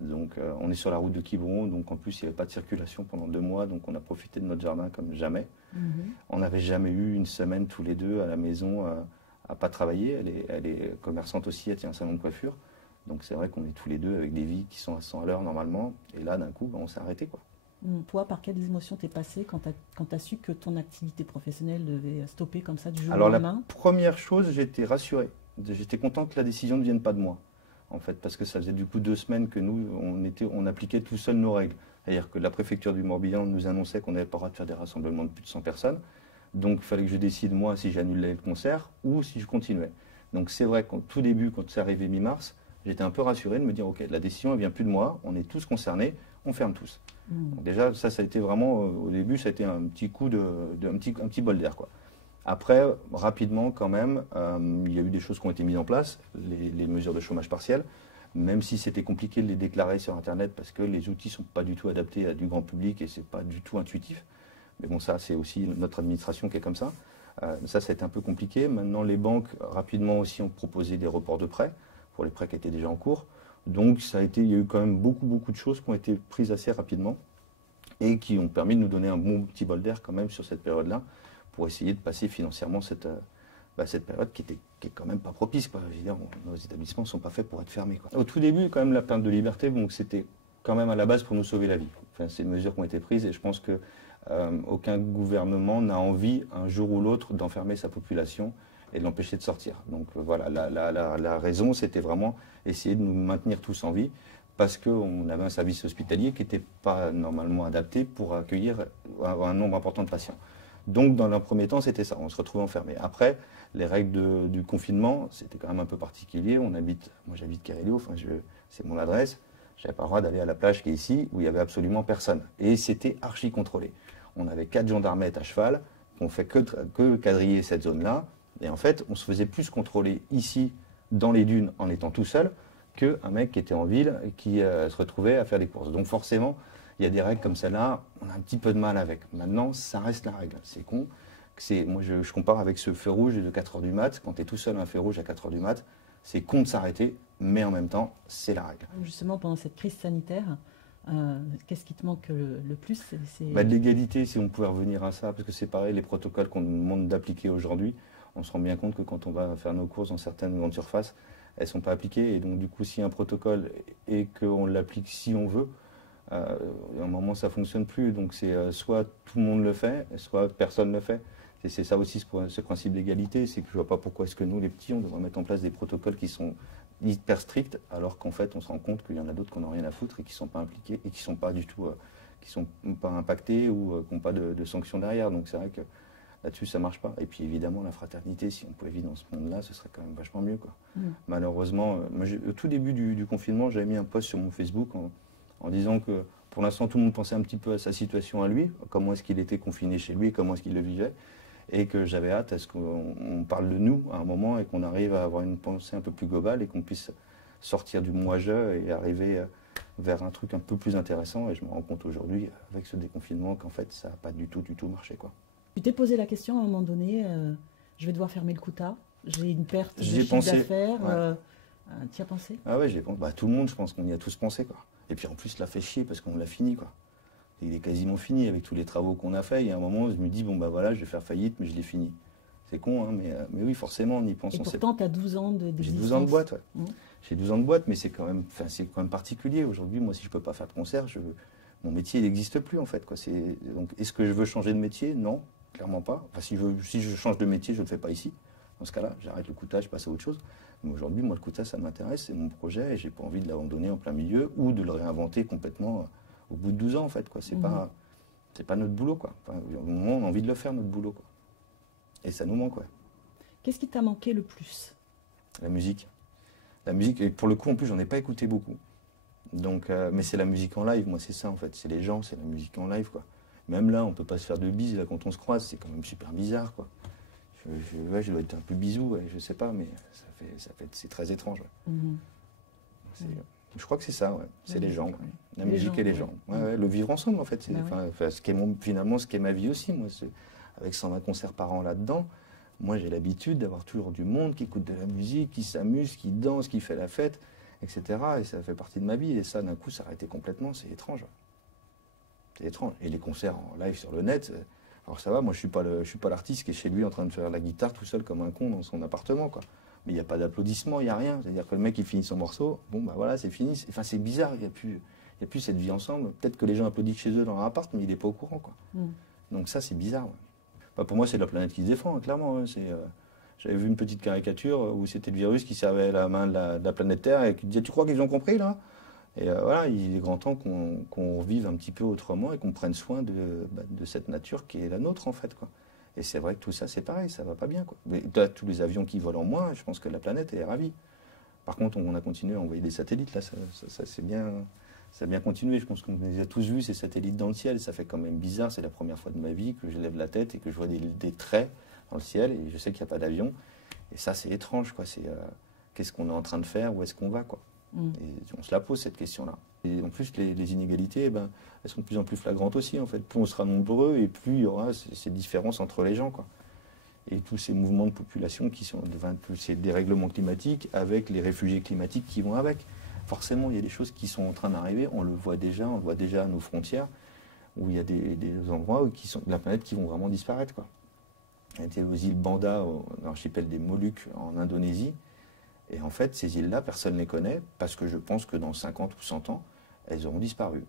Donc on est sur la route de Quiberon, donc en plus il n'y avait pas de circulation pendant 2 mois, donc on a profité de notre jardin comme jamais. On n'avait jamais eu une semaine tous les deux à la maison à pas travailler. Elle est commerçante aussi, elle tient un salon de coiffure. Donc c'est vrai qu'on est tous les deux avec des vies qui sont à 100 à l'heure normalement. Et là d'un coup on s'est arrêté, quoi. Toi, par quelles émotions t'es passé quand tu as su que ton activité professionnelle devait stopper comme ça du jour au lendemain? Alors la première chose, j'étais rassuré. J'étais content que la décision ne vienne pas de moi. En fait, parce que ça faisait du coup 2 semaines que nous, on appliquait tout seul nos règles. C'est-à-dire que la préfecture du Morbihan nous annonçait qu'on n'avait pas le droit de faire des rassemblements de plus de 100 personnes. Donc il fallait que je décide, moi, si j'annulais le concert ou si je continuais. Donc c'est vrai qu'au tout début, quand c'est arrivé mi-mars, j'étais un peu rassuré de me dire, ok, la décision, elle vient plus de moi, on est tous concernés, on ferme tous. Donc déjà, ça a été vraiment, au début, ça a été un petit coup un petit bol d'air, quoi. Après, rapidement quand même, il y a eu des choses qui ont été mises en place, les mesures de chômage partiel, même si c'était compliqué de les déclarer sur Internet parce que les outils ne sont pas du tout adaptés à du grand public et ce n'est pas du tout intuitif. Mais bon, ça, c'est aussi notre administration qui est comme ça. Ça a été un peu compliqué. Maintenant, les banques, rapidement aussi, ont proposé des reports de prêts pour les prêts qui étaient déjà en cours. Donc, il y a eu quand même beaucoup de choses qui ont été prises assez rapidement et qui ont permis de nous donner un bon petit bol d'air quand même sur cette période-là, pour essayer de passer financièrement cette période qui est quand même pas propice, quoi. Je veux dire, nos établissements ne sont pas faits pour être fermés, quoi. Au tout début, quand même, la perte de liberté, donc c'était quand même à la base pour nous sauver la vie. Enfin, c'est des mesures qui ont été prises et je pense que aucun gouvernement n'a envie, un jour ou l'autre, d'enfermer sa population et de l'empêcher de sortir. Donc voilà, la raison, c'était vraiment essayer de nous maintenir tous en vie, parce qu'on avait un service hospitalier qui n'était pas normalement adapté pour accueillir un nombre important de patients. Donc, dans un premier temps, c'était ça, on se retrouvait enfermés. Après, les règles du confinement, c'était quand même un peu particulier. Moi, j'habite Caréliau, enfin, c'est mon adresse. Je n'avais pas le droit d'aller à la plage qui est ici, où il n'y avait absolument personne. Et c'était archi contrôlé. On avait 4 gendarmettes à cheval, qui n'ont fait que quadriller cette zone-là. Et en fait, on se faisait plus contrôler ici, dans les dunes, en étant tout seul, qu'un mec qui était en ville et qui se retrouvait à faire des courses. Donc forcément, il y a des règles comme celle-là, on a un petit peu de mal avec. Maintenant, ça reste la règle. C'est con. Moi, je compare avec ce feu rouge de 4h du mat. Quand tu es tout seul à un feu rouge à 4h du mat, c'est con de s'arrêter, mais en même temps, c'est la règle. Justement, pendant cette crise sanitaire, qu'est-ce qui te manque le plus? De l'égalité, si on pouvait revenir à ça, parce que c'est pareil, les protocoles qu'on nous demande d'appliquer aujourd'hui, on se rend bien compte que quand on va faire nos courses dans certaines grandes surfaces, elles ne sont pas appliquées. Et donc, du coup, s'il y a un protocole et qu'on l'applique si on veut, à un moment, ça ne fonctionne plus. Donc, c'est soit tout le monde le fait, soit personne ne le fait. C'est ça aussi ce principe d'égalité, c'est que je ne vois pas pourquoi est-ce que nous, les petits, on devrait mettre en place des protocoles qui sont hyper stricts, alors qu'en fait, on se rend compte qu'il y en a d'autres qui n'ont rien à foutre et qui ne sont pas impliqués et qui ne sont pas du tout, qui sont pas impactés ou qui n'ont pas de sanctions derrière. Donc, c'est vrai que là-dessus, ça ne marche pas. Et puis, évidemment, la fraternité, si on pouvait vivre dans ce monde-là, ce serait quand même vachement mieux, quoi. Malheureusement, moi, au tout début du confinement, j'avais mis un post sur mon Facebook en disant que Pour l'instant, tout le monde pensait un petit peu à sa situation à lui, comment est-ce qu'il était confiné chez lui, comment est-ce qu'il le vivait, et que j'avais hâte à ce qu'on parle de nous à un moment et qu'on arrive à avoir une pensée un peu plus globale et qu'on puisse sortir du moi-je et arriver vers un truc un peu plus intéressant. Et je me rends compte aujourd'hui, avec ce déconfinement, qu'en fait, ça n'a pas du tout marché, quoi. Tu t'es posé la question à un moment donné, je vais devoir fermer le Kouta, j'ai une perte de chiffre d'affaires. Ouais. Tu y as pensé? Ah ouais, j'y ai pensé. Bah, tout le monde, je pense qu'on y a tous pensé, quoi. Et puis en plus, ça fait chier parce qu'on l'a fini, quoi. Il est quasiment fini avec tous les travaux qu'on a fait. Il y a un moment, je me dis, bon, bah voilà, je vais faire faillite, mais je l'ai fini. C'est con, hein, mais oui, forcément, on y pense. Et pourtant, tu as 12 ans d'existence. J'ai 12 ans de boîte, ouais. J'ai 12 ans de boîte, mais c'est quand même particulier. Aujourd'hui, moi, si je ne peux pas faire de concert, mon métier, il n'existe plus, en fait, quoi. Donc, est-ce que je veux changer de métier? Non, clairement pas. Enfin, si je change de métier, je ne le fais pas ici. Dans ce cas-là, j'arrête le Kouta, je passe à autre chose. Mais aujourd'hui, moi, le Kouta, ça m'intéresse, c'est mon projet, et j'ai pas envie de l'abandonner en plein milieu ou de le réinventer complètement au bout de 12 ans, en fait, quoi. C'est pas notre boulot, quoi. Enfin, au moment, on a envie de le faire, notre boulot, quoi. Et ça nous manque, ouais. Qu'est-ce qui t'a manqué le plus? La musique. La musique, et pour le coup, en plus, j'en ai pas écouté beaucoup. Donc, mais c'est la musique en live, moi, c'est ça, en fait. C'est les gens, c'est la musique en live, quoi. Même là, on peut pas se faire de bises, là, quand on se croise, c'est quand même super bizarre, quoi. Je dois être un peu bisou, ouais, je sais pas, mais c'est très étrange. Ouais. Je crois que c'est ça, ouais. C'est les gens, la musique et les gens. Ouais, le vivre ensemble, en fait. Finalement, ce qui est ma vie aussi, moi, avec 120 concerts par an là-dedans, moi, j'ai l'habitude d'avoir toujours du monde qui écoute de la musique, qui s'amuse, qui danse, qui fait la fête, etc. Et ça fait partie de ma vie. Et ça, d'un coup, s'arrêter complètement, c'est étrange. C'est étrange. Et les concerts en live sur le net... Alors ça va, moi je suis pas l'artiste qui est chez lui en train de faire la guitare tout seul comme un con dans son appartement, quoi. Mais il n'y a pas d'applaudissements, il n'y a rien. C'est-à-dire que le mec il finit son morceau, bon bah voilà, c'est fini. Enfin c'est bizarre, il n'y a plus cette vie ensemble. Peut-être que les gens applaudissent chez eux dans leur appart, mais il n'est pas au courant, quoi. Donc ça c'est bizarre. Ouais. Bah, pour moi c'est la planète qui se défend, hein, clairement. Hein. J'avais vu une petite caricature où c'était le virus qui servait la main de la planète Terre et qui disait tu crois qu'ils ont compris là? Et voilà, il est grand temps qu'on vive un petit peu autrement et qu'on prenne soin de cette nature qui est la nôtre, en fait, quoi. Et c'est vrai que tout ça, c'est pareil, ça va pas bien, quoi. Mais tous les avions qui volent en moins, je pense que la planète est ravie. Par contre, on a continué à envoyer des satellites, là, ça c'est bien, ça a bien continué. Je pense qu'on les a tous vus, ces satellites dans le ciel, et ça fait quand même bizarre. C'est la première fois de ma vie que je lève la tête et que je vois des traits dans le ciel, et je sais qu'il n'y a pas d'avion. Et ça, c'est étrange, quoi. Qu'est-ce qu'on est en train de faire, où est-ce qu'on va, quoi. Et on se la pose, cette question-là. Et en plus, les inégalités, elles sont de plus en plus flagrantes aussi, en fait. Plus on sera nombreux et plus il y aura ces différences entre les gens, quoi. Et tous ces mouvements de population qui sont ces dérèglements climatiques avec les réfugiés climatiques qui vont avec. Forcément, il y a des choses qui sont en train d'arriver. On le voit déjà à nos frontières, où il y a des endroits de la planète qui vont vraiment disparaître, quoi. On était aux îles Banda, dans l'archipel des Moluques, en Indonésie. Et en fait, ces îles-là, personne ne les connaît parce que je pense que dans 50 ou 100 ans, elles auront disparu.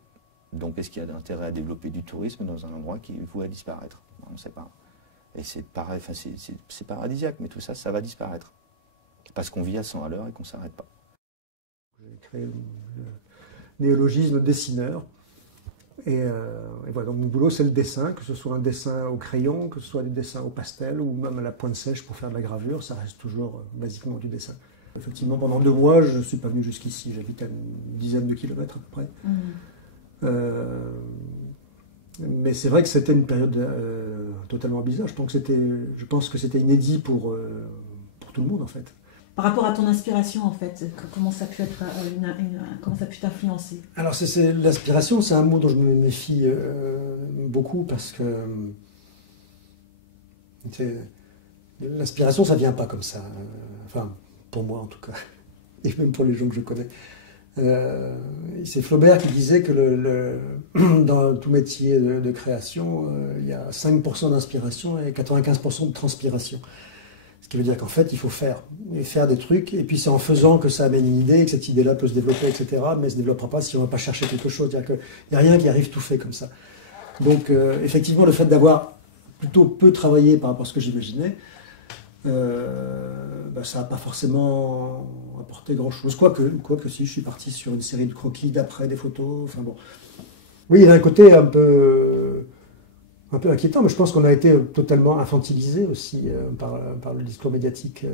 Donc, est-ce qu'il y a d'intérêt à développer du tourisme dans un endroit qui est voué à disparaître? On ne sait pas. Et c'est paradisiaque, mais tout ça, ça va disparaître. Parce qu'on vit à 100 à l'heure et qu'on ne s'arrête pas. J'ai créé le néologisme dessineur. Et voilà, donc mon boulot, c'est le dessin, que ce soit un dessin au crayon, que ce soit des dessins au pastel ou même à la pointe sèche pour faire de la gravure, ça reste toujours basiquement du dessin. Effectivement, pendant 2 mois, je ne suis pas venu jusqu'ici. J'habite à une dizaine de kilomètres à peu près. Mais c'est vrai que c'était une période totalement bizarre. Je pense que c'était inédit pour tout le monde, en fait. Par rapport à ton inspiration, en fait, comment ça a pu être comment ça a pu t'influencer? Alors, l'inspiration, c'est un mot dont je me méfie beaucoup parce que l'inspiration, ça vient pas comme ça. Enfin, pour moi en tout cas, et même pour les gens que je connais. C'est Flaubert qui disait que dans tout métier de création, il y a 5% d'inspiration et 95% de transpiration. Ce qui veut dire qu'en fait, il faut faire des trucs, et puis c'est en faisant que ça amène une idée, que cette idée-là peut se développer, etc. Mais elle ne se développera pas si on ne va pas chercher quelque chose. C'est-à-dire qu'il n'y a rien qui arrive tout fait comme ça. Donc, effectivement, le fait d'avoir plutôt peu travaillé par rapport à ce que j'imaginais, ça n'a pas forcément apporté grand-chose. Quoique si, je suis parti sur une série de croquis d'après, des photos, enfin bon. Oui, il y a un côté un peu inquiétant, mais je pense qu'on a été totalement infantilisé aussi par le discours médiatique.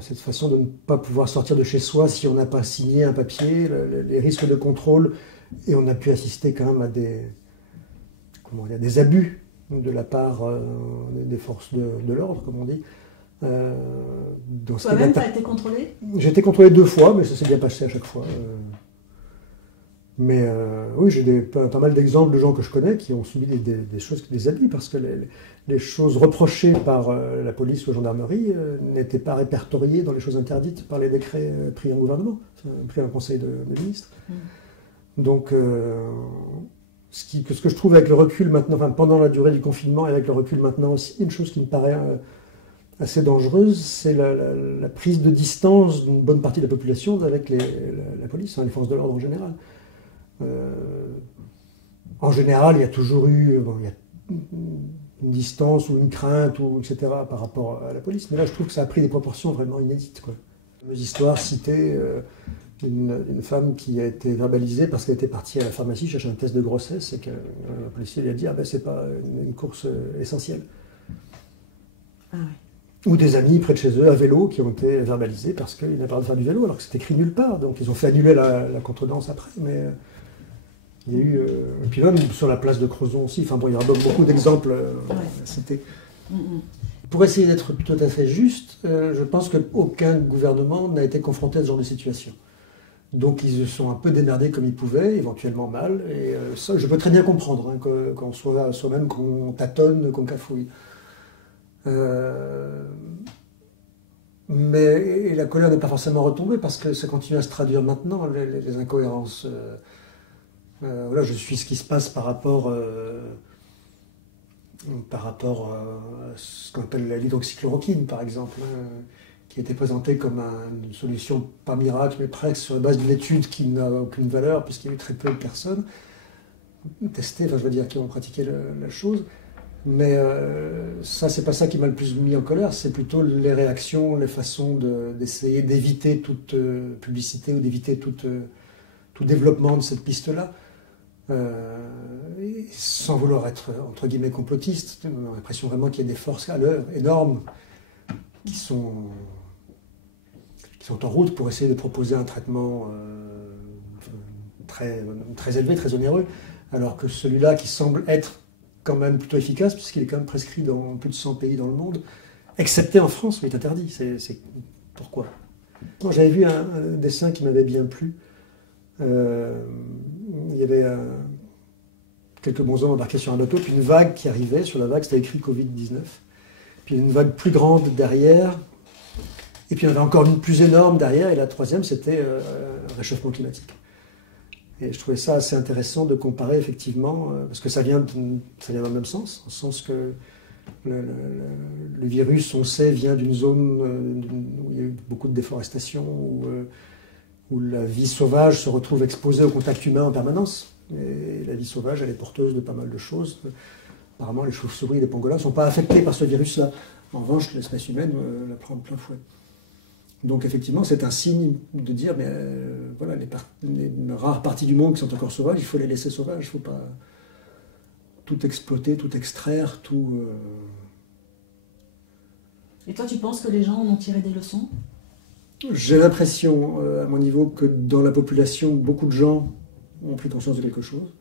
Cette façon de ne pas pouvoir sortir de chez soi si on n'a pas signé un papier, les risques de contrôle Et on a pu assister quand même à des abus de la part des forces de l'ordre, comme on dit. Toi-même, tu as été contrôlé? J'ai été contrôlé 2 fois, mais ça s'est bien passé à chaque fois. Mais oui, j'ai pas mal d'exemples de gens que je connais qui ont subi des choses, des abus, parce que les choses reprochées par la police ou la gendarmerie n'étaient pas répertoriées dans les choses interdites par les décrets pris en gouvernement, pris en conseil de ministres. Donc, ce que je trouve avec le recul maintenant, enfin, pendant la durée du confinement et avec le recul maintenant aussi, une chose qui me paraît assez dangereuse, c'est la prise de distance d'une bonne partie de la population avec la police, les forces de l'ordre en général. En général, il y a toujours eu il y a une distance ou une crainte, etc. par rapport à la police. Mais là, je trouve que ça a pris des proportions vraiment inédites, quoi. Une histoire citée une femme qui a été verbalisée parce qu'elle était partie à la pharmacie chercher un test de grossesse et que le policier lui a dit « Ah ben, c'est pas une course essentielle ». Ah oui. Ou des amis près de chez eux à vélo qui ont été verbalisés parce qu'ils n'avaient pas le droit de faire du vélo alors que c'était écrit nulle part. Donc ils ont fait annuler la contredanse après. Mais il y a eu. Et puis même sur la place de Crozon aussi. Enfin bon, il y aura beaucoup d'exemples à citer. Pour essayer d'être tout à fait juste, je pense qu'aucun gouvernement n'a été confronté à ce genre de situation. Donc ils se sont un peu démerdés comme ils pouvaient, éventuellement mal. Et ça, je peux très bien comprendre qu'on soit soi-même, qu'on tâtonne, qu'on cafouille. Mais la colère n'est pas forcément retombée parce que ça continue à se traduire maintenant, les incohérences. Voilà, je suis ce qui se passe par rapport à ce qu'on appelle l'hydroxychloroquine, par exemple, qui a été présentée comme une solution pas miracle, mais presque sur la base d'une étude qui n'a aucune valeur puisqu'il y a eu très peu de personnes testées, enfin je veux dire, qui ont pratiqué la chose. Mais ça, c'est pas ça qui m'a le plus mis en colère, c'est plutôt les réactions, les façons d'essayer d'éviter toute publicité ou d'éviter tout développement de cette piste-là. Sans vouloir être, entre guillemets, complotiste, on a l'impression vraiment qu'il y a des forces à l'œuvre énormes qui sont en route pour essayer de proposer un traitement très élevé, très onéreux, alors que celui-là qui semble être quand même plutôt efficace, puisqu'il est quand même prescrit dans plus de 100 pays dans le monde, excepté en France où il est interdit. C'est pourquoi? Moi, j'avais vu un dessin qui m'avait bien plu. Il y avait quelques bons hommes embarqués sur un bateau, puis une vague qui arrivait. Sur la vague, c'était écrit Covid-19. Puis une vague plus grande derrière. Et puis il y en avait encore une plus énorme derrière. Et la troisième, c'était réchauffement climatique. Et je trouvais ça assez intéressant de comparer effectivement, parce que ça vient dans le même sens, en sens que le virus, on sait, vient d'une zone où il y a eu beaucoup de déforestation, où la vie sauvage se retrouve exposée au contact humain en permanence. Et la vie sauvage, elle est porteuse de pas mal de choses. Apparemment, les chauves-souris et les pangolins ne sont pas affectés par ce virus-là. En revanche, l'espèce humaine la prend de plein fouet. Donc effectivement, c'est un signe de dire, mais voilà, les rares parties du monde qui sont encore sauvages, il faut les laisser sauvages, il ne faut pas tout exploiter, tout extraire, tout... Et toi, tu penses que les gens en ont tiré des leçons? J'ai l'impression, à mon niveau, que dans la population, beaucoup de gens ont pris conscience de quelque chose.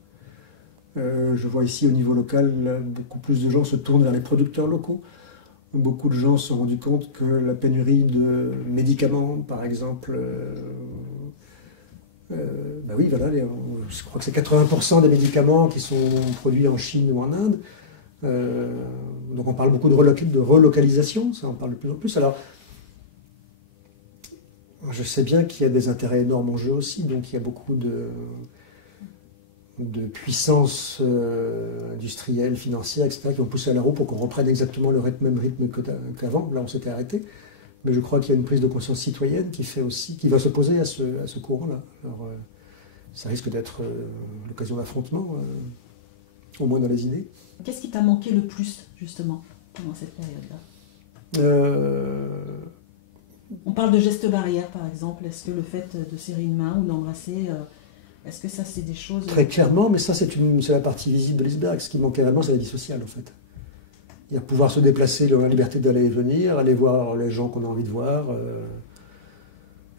Je vois ici, au niveau local, beaucoup plus de gens se tournent vers les producteurs locaux. Beaucoup de gens se sont rendus compte que la pénurie de médicaments, par exemple, bah oui, voilà, je crois que c'est 80% des médicaments qui sont produits en Chine ou en Inde. Donc on parle beaucoup de relocalisation, ça on parle de plus en plus. Alors, je sais bien qu'il y a des intérêts énormes en jeu aussi, donc il y a beaucoup de puissance industrielle, financière, etc., qui ont poussé à la roue pour qu'on reprenne exactement le même rythme qu'avant. Là, on s'était arrêté. Mais je crois qu'il y a une prise de conscience citoyenne qui va s'opposer à ce courant-là. Alors, ça risque d'être l'occasion d'affrontements, au moins dans les idées. Qu'est-ce qui t'a manqué le plus, justement, pendant cette période-là? On parle de gestes barrières, par exemple. Est-ce que le fait de serrer une main ou d'embrasser... Est-ce que ça, c'est des choses... Très clairement, mais ça, c'est la partie visible de l'iceberg. Ce qui manquait vraiment, c'est la vie sociale, en fait. Il y a pouvoir se déplacer, la liberté d'aller et venir, aller voir les gens qu'on a envie de voir,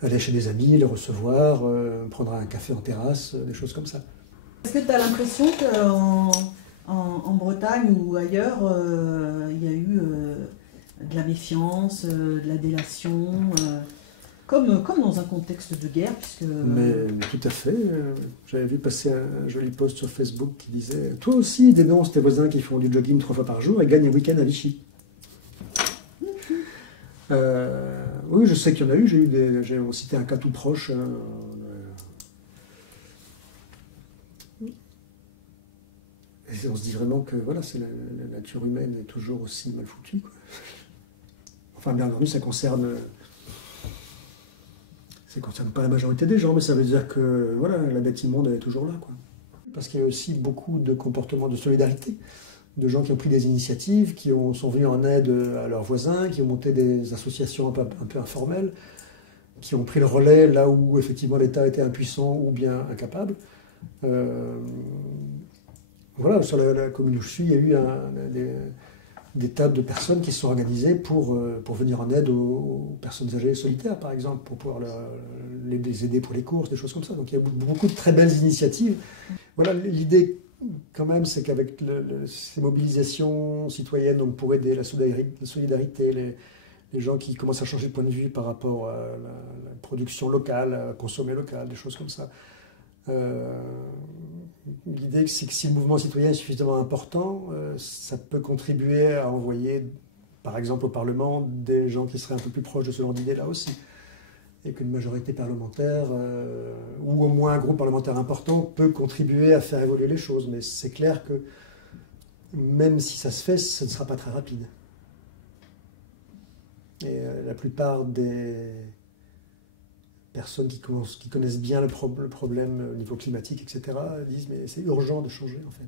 aller chez des amis, les recevoir, prendre un café en terrasse, des choses comme ça. Est-ce que tu as l'impression qu'en Bretagne ou ailleurs, il y a eu de la méfiance, de la délation, comme dans un contexte de guerre puisque... Mais tout à fait. J'avais vu passer un joli post sur Facebook qui disait « Toi aussi, dénonce tes voisins qui font du jogging 3 fois par jour et gagnent un week-end à Vichy. » Oui, je sais qu'il y en a eu. J'ai cité un cas tout proche. Et on se dit vraiment que voilà, la nature humaine est toujours aussi mal foutue, quoi. Enfin, bien entendu, ça concerne pas la majorité des gens, mais ça veut dire que voilà, la bête immonde elle est toujours là, quoi. Parce qu'il y a aussi beaucoup de comportements de solidarité, de gens qui ont pris des initiatives, qui sont venus en aide à leurs voisins, qui ont monté des associations un peu informelles, qui ont pris le relais là où effectivement l'État était impuissant ou bien incapable. Voilà, sur la commune où je suis, il y a eu des tas de personnes qui se sont organisées pour venir en aide aux personnes âgées solitaires, par exemple, pour pouvoir les aider pour les courses, des choses comme ça. Donc il y a beaucoup de très belles initiatives. Voilà, l'idée quand même, c'est qu'avec ces mobilisations citoyennes, donc pour aider la solidarité, les gens qui commencent à changer de point de vue par rapport à la production locale, à consommer local, des choses comme ça. L'idée, c'est que si le mouvement citoyen est suffisamment important, ça peut contribuer à envoyer, par exemple au Parlement, des gens qui seraient un peu plus proches de ce genre d'idée-là aussi. Et qu'une majorité parlementaire, ou au moins un groupe parlementaire important, peut contribuer à faire évoluer les choses. Mais c'est clair que même si ça se fait, ce ne sera pas très rapide. Et la plupart des personnes qui connaissent bien le problème au niveau climatique, etc., disent mais c'est urgent de changer en fait.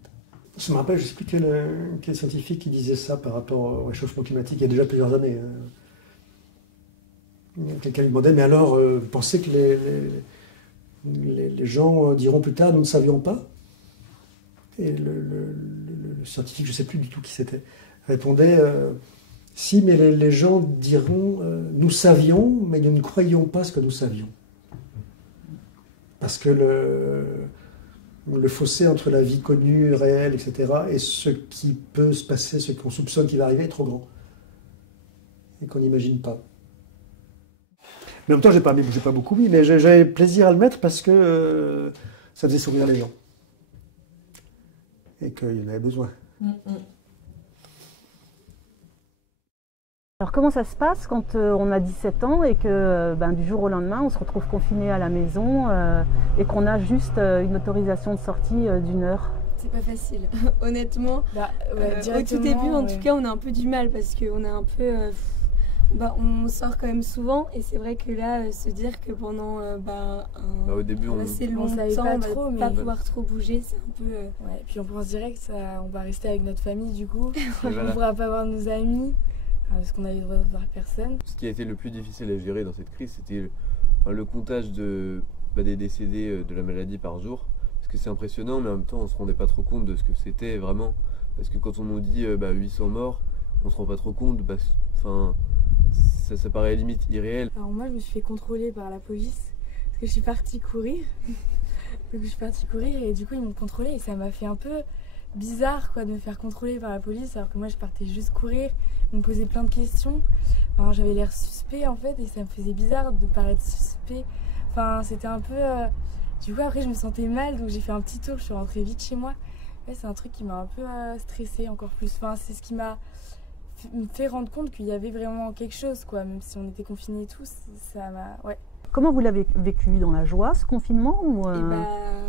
Je me rappelle, je ne sais plus quel scientifique qui disait ça par rapport au réchauffement climatique il y a déjà plusieurs années. Quelqu'un lui demandait mais alors, vous pensez que les gens diront plus tard nous ne savions pas? Et le scientifique, je ne sais plus du tout qui c'était, répondait si, mais les gens diront nous savions, mais nous ne croyions pas ce que nous savions. Parce que le fossé entre la vie connue, réelle, etc., et ce qui peut se passer, ce qu'on soupçonne qui va arriver, est trop grand. Et qu'on n'imagine pas. Mais en même temps, j'ai pas beaucoup mis, mais j'avais plaisir à le mettre parce que ça faisait sourire les gens. Et qu'il y en avait besoin. Alors comment ça se passe quand on a 17 ans et que du jour au lendemain on se retrouve confiné à la maison et qu'on a juste une autorisation de sortie d'1 heure? C'est pas facile, honnêtement. Au tout début, en tout cas, on a un peu du mal parce qu'on a un peu... on sort quand même souvent et c'est vrai que là, se dire que pendant au début, assez longtemps, on va pas pouvoir trop bouger, c'est un peu... Ouais, puis on pense direct on va rester avec notre famille du coup, on ne pourra pas voir nos amis. Parce qu'on avait le droit de voir personne. Ce qui a été le plus difficile à gérer dans cette crise, c'était le comptage des décédés de la maladie par jour. Parce que c'est impressionnant, mais en même temps, on ne se rendait pas trop compte de ce que c'était vraiment. Parce que quand on nous dit 800 morts, on ne se rend pas trop compte. Ça paraît limite irréel. Alors moi, je me suis fait contrôler par la police parce que je suis partie courir. Donc je suis partie courir et du coup, ils m'ont contrôlée et ça m'a fait un peu bizarre de me faire contrôler par la police alors que moi, je partais juste courir. On me posait plein de questions. Enfin, j'avais l'air suspect en fait et ça me faisait bizarre de paraître suspect. Enfin, c'était un peu... Du coup, après, je me sentais mal, donc j'ai fait un petit tour. Je suis rentrée vite chez moi. Ouais, c'est un truc qui m'a un peu stressée encore plus. Enfin, c'est ce qui m'a fait rendre compte qu'il y avait vraiment quelque chose, quoi. Même si on était confinés tous, ça m'a... Ouais. Comment vous l'avez vécu? Dans la joie, ce confinement ou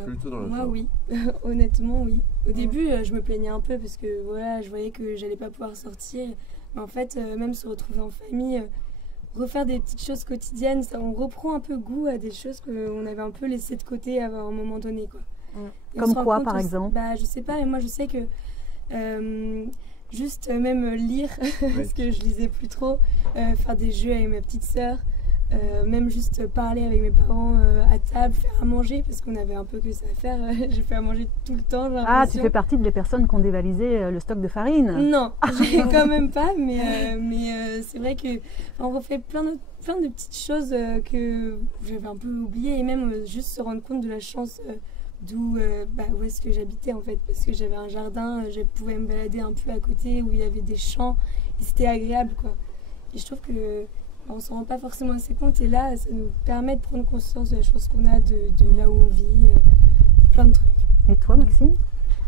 Plutôt dans la moi, joie. oui. Honnêtement, oui. Au début, je me plaignais un peu parce que voilà, je voyais que j'allais pas pouvoir sortir. Mais en fait, même se retrouver en famille, refaire des petites choses quotidiennes, on reprend un peu goût à des choses qu'on avait un peu laissées de côté à un moment donné, quoi. Comme quoi, par exemple? Je sais pas, mais moi, je sais que juste même lire, parce que je lisais plus trop, faire des jeux avec ma petite sœur, même juste parler avec mes parents à table, faire à manger, parce qu'on avait un peu que ça à faire. J'ai fait à manger tout le temps. Ah, tu fais partie des personnes qui ont dévalisé le stock de farine? Non, quand même pas, mais c'est vrai qu'on refait plein de petites choses que j'avais un peu oubliées, et même juste se rendre compte de la chance d'où où est-ce que j'habitais en fait, parce que j'avais un jardin, je pouvais me balader un peu à côté où il y avait des champs et c'était agréable quoi. Et je trouve que on s'en rend pas forcément assez compte et là ça nous permet de prendre conscience de la chance qu'on a, de là où on vit, plein de trucs. Et toi Maxime?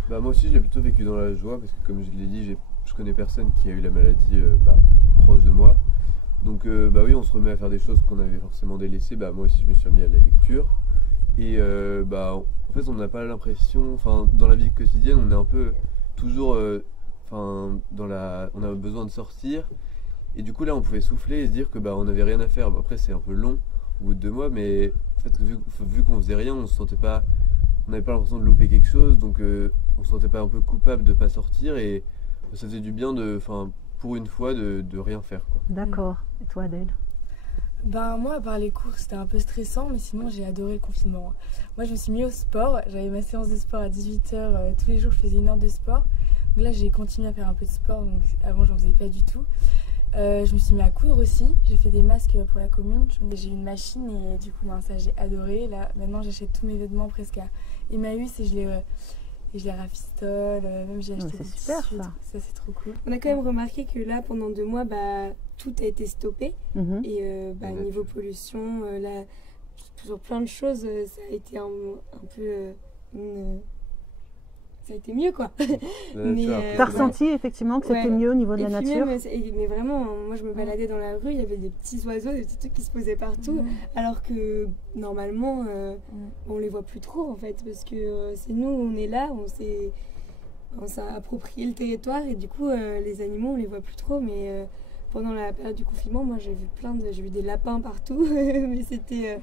Moi aussi je l'ai plutôt vécu dans la joie parce que comme je l'ai dit, je connais personne qui a eu la maladie proche de moi. Donc oui, on se remet à faire des choses qu'on avait forcément délaissées. Moi aussi je me suis remis à la lecture. Et en fait on n'a pas l'impression, dans la vie quotidienne on est un peu toujours, on a besoin de sortir. Et du coup là on pouvait souffler et se dire que on n'avait rien à faire. Après c'est un peu long au bout de 2 mois, mais en fait vu qu'on faisait rien, on n'avait pas l'impression de louper quelque chose, donc on se sentait pas un peu coupable de pas sortir et ça faisait du bien pour une fois de rien faire quoi. D'accord. Et toi Adèle? Moi, à part les cours, c'était un peu stressant, mais sinon, j'ai adoré le confinement. Moi, je me suis mis au sport. J'avais ma séance de sport à 18h. Tous les jours, je faisais 1 heure de sport. Donc là, j'ai continué à faire un peu de sport. Donc avant, j'en faisais pas du tout. Je me suis mis à coudre aussi. J'ai fait des masques pour la commune. J'ai une machine et du coup, ça, j'ai adoré. Là, maintenant, j'achète tous mes vêtements presque à Emmaüs et je les rafistole. Même j'ai acheté des super, tissus. ça. Ça, c'est trop cool. On a quand même remarqué que là, pendant 2 mois, tout a été stoppé. Et niveau pollution, là, sur plein de choses, ça a été un peu... ça a été mieux, quoi. T'as ressenti effectivement que c'était mieux au niveau de la nature? Mais vraiment, moi je me baladais dans la rue, il y avait des petits oiseaux, des petits trucs qui se posaient partout, alors que normalement, on les voit plus trop en fait, parce que c'est nous, on est là, on s'est approprié le territoire et du coup, les animaux, on les voit plus trop, mais... pendant la période du confinement, moi j'ai vu des lapins partout, mais c'était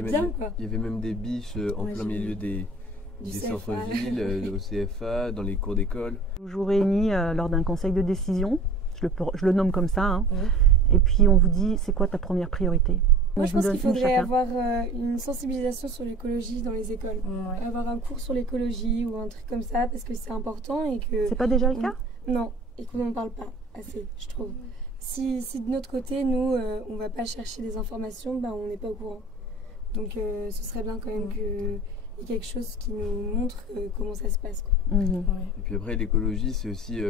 bien quoi. Il y avait même des biches en plein milieu des centres-villes, au CFA, dans les cours d'école. Vous vous réunis lors d'un conseil de décision, je le nomme comme ça, et puis on vous dit c'est quoi ta première priorité? Moi je pense qu'il faudrait avoir une sensibilisation sur l'écologie dans les écoles, avoir un cours sur l'écologie ou un truc comme ça parce que c'est important et que... C'est pas déjà le cas? Non, et qu'on n'en parle pas assez, je trouve. Si de notre côté, nous, on va pas chercher des informations, on n'est pas au courant. Donc ce serait bien quand même qu'il y ait quelque chose qui nous montre comment ça se passe. Quoi. Et puis après, l'écologie, c'est aussi...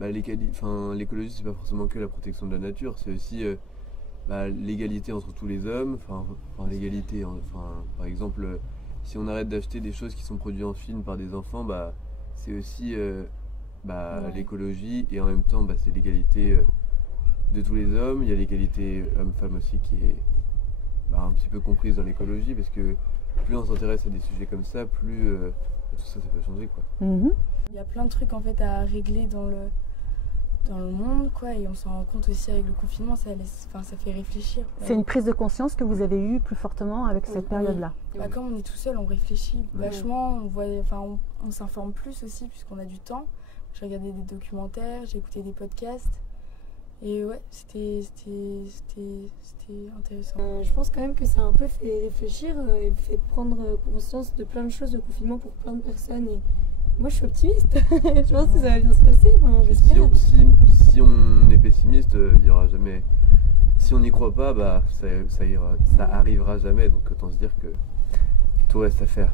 l'écologie, c'est pas forcément que la protection de la nature, c'est aussi l'égalité entre tous les hommes. L'égalité, par exemple, si on arrête d'acheter des choses qui sont produites en Chine par des enfants, c'est aussi l'écologie et en même temps, c'est l'égalité... de tous les hommes. Il y a l'égalité homme-femme aussi qui est un petit peu comprise dans l'écologie parce que plus on s'intéresse à des sujets comme ça, plus tout ça peut changer quoi. Il y a plein de trucs en fait à régler dans le monde quoi et on s'en rend compte aussi avec le confinement, ça fait réfléchir. C'est une prise de conscience que vous avez eue plus fortement avec cette période-là. Comme on est tout seul, on réfléchit vachement, on s'informe plus aussi puisqu'on a du temps. J'ai regardé des documentaires, j'ai écouté des podcasts. Et ouais, c'était intéressant. Je pense quand même que ça a un peu fait réfléchir et fait prendre conscience de plein de choses, le confinement pour plein de personnes. Et moi, je suis optimiste. Je pense que ça va bien se passer. J'espère. Si on est pessimiste, il y aura jamais... Si on n'y croit pas, ça arrivera jamais. Donc autant se dire que tout reste à faire.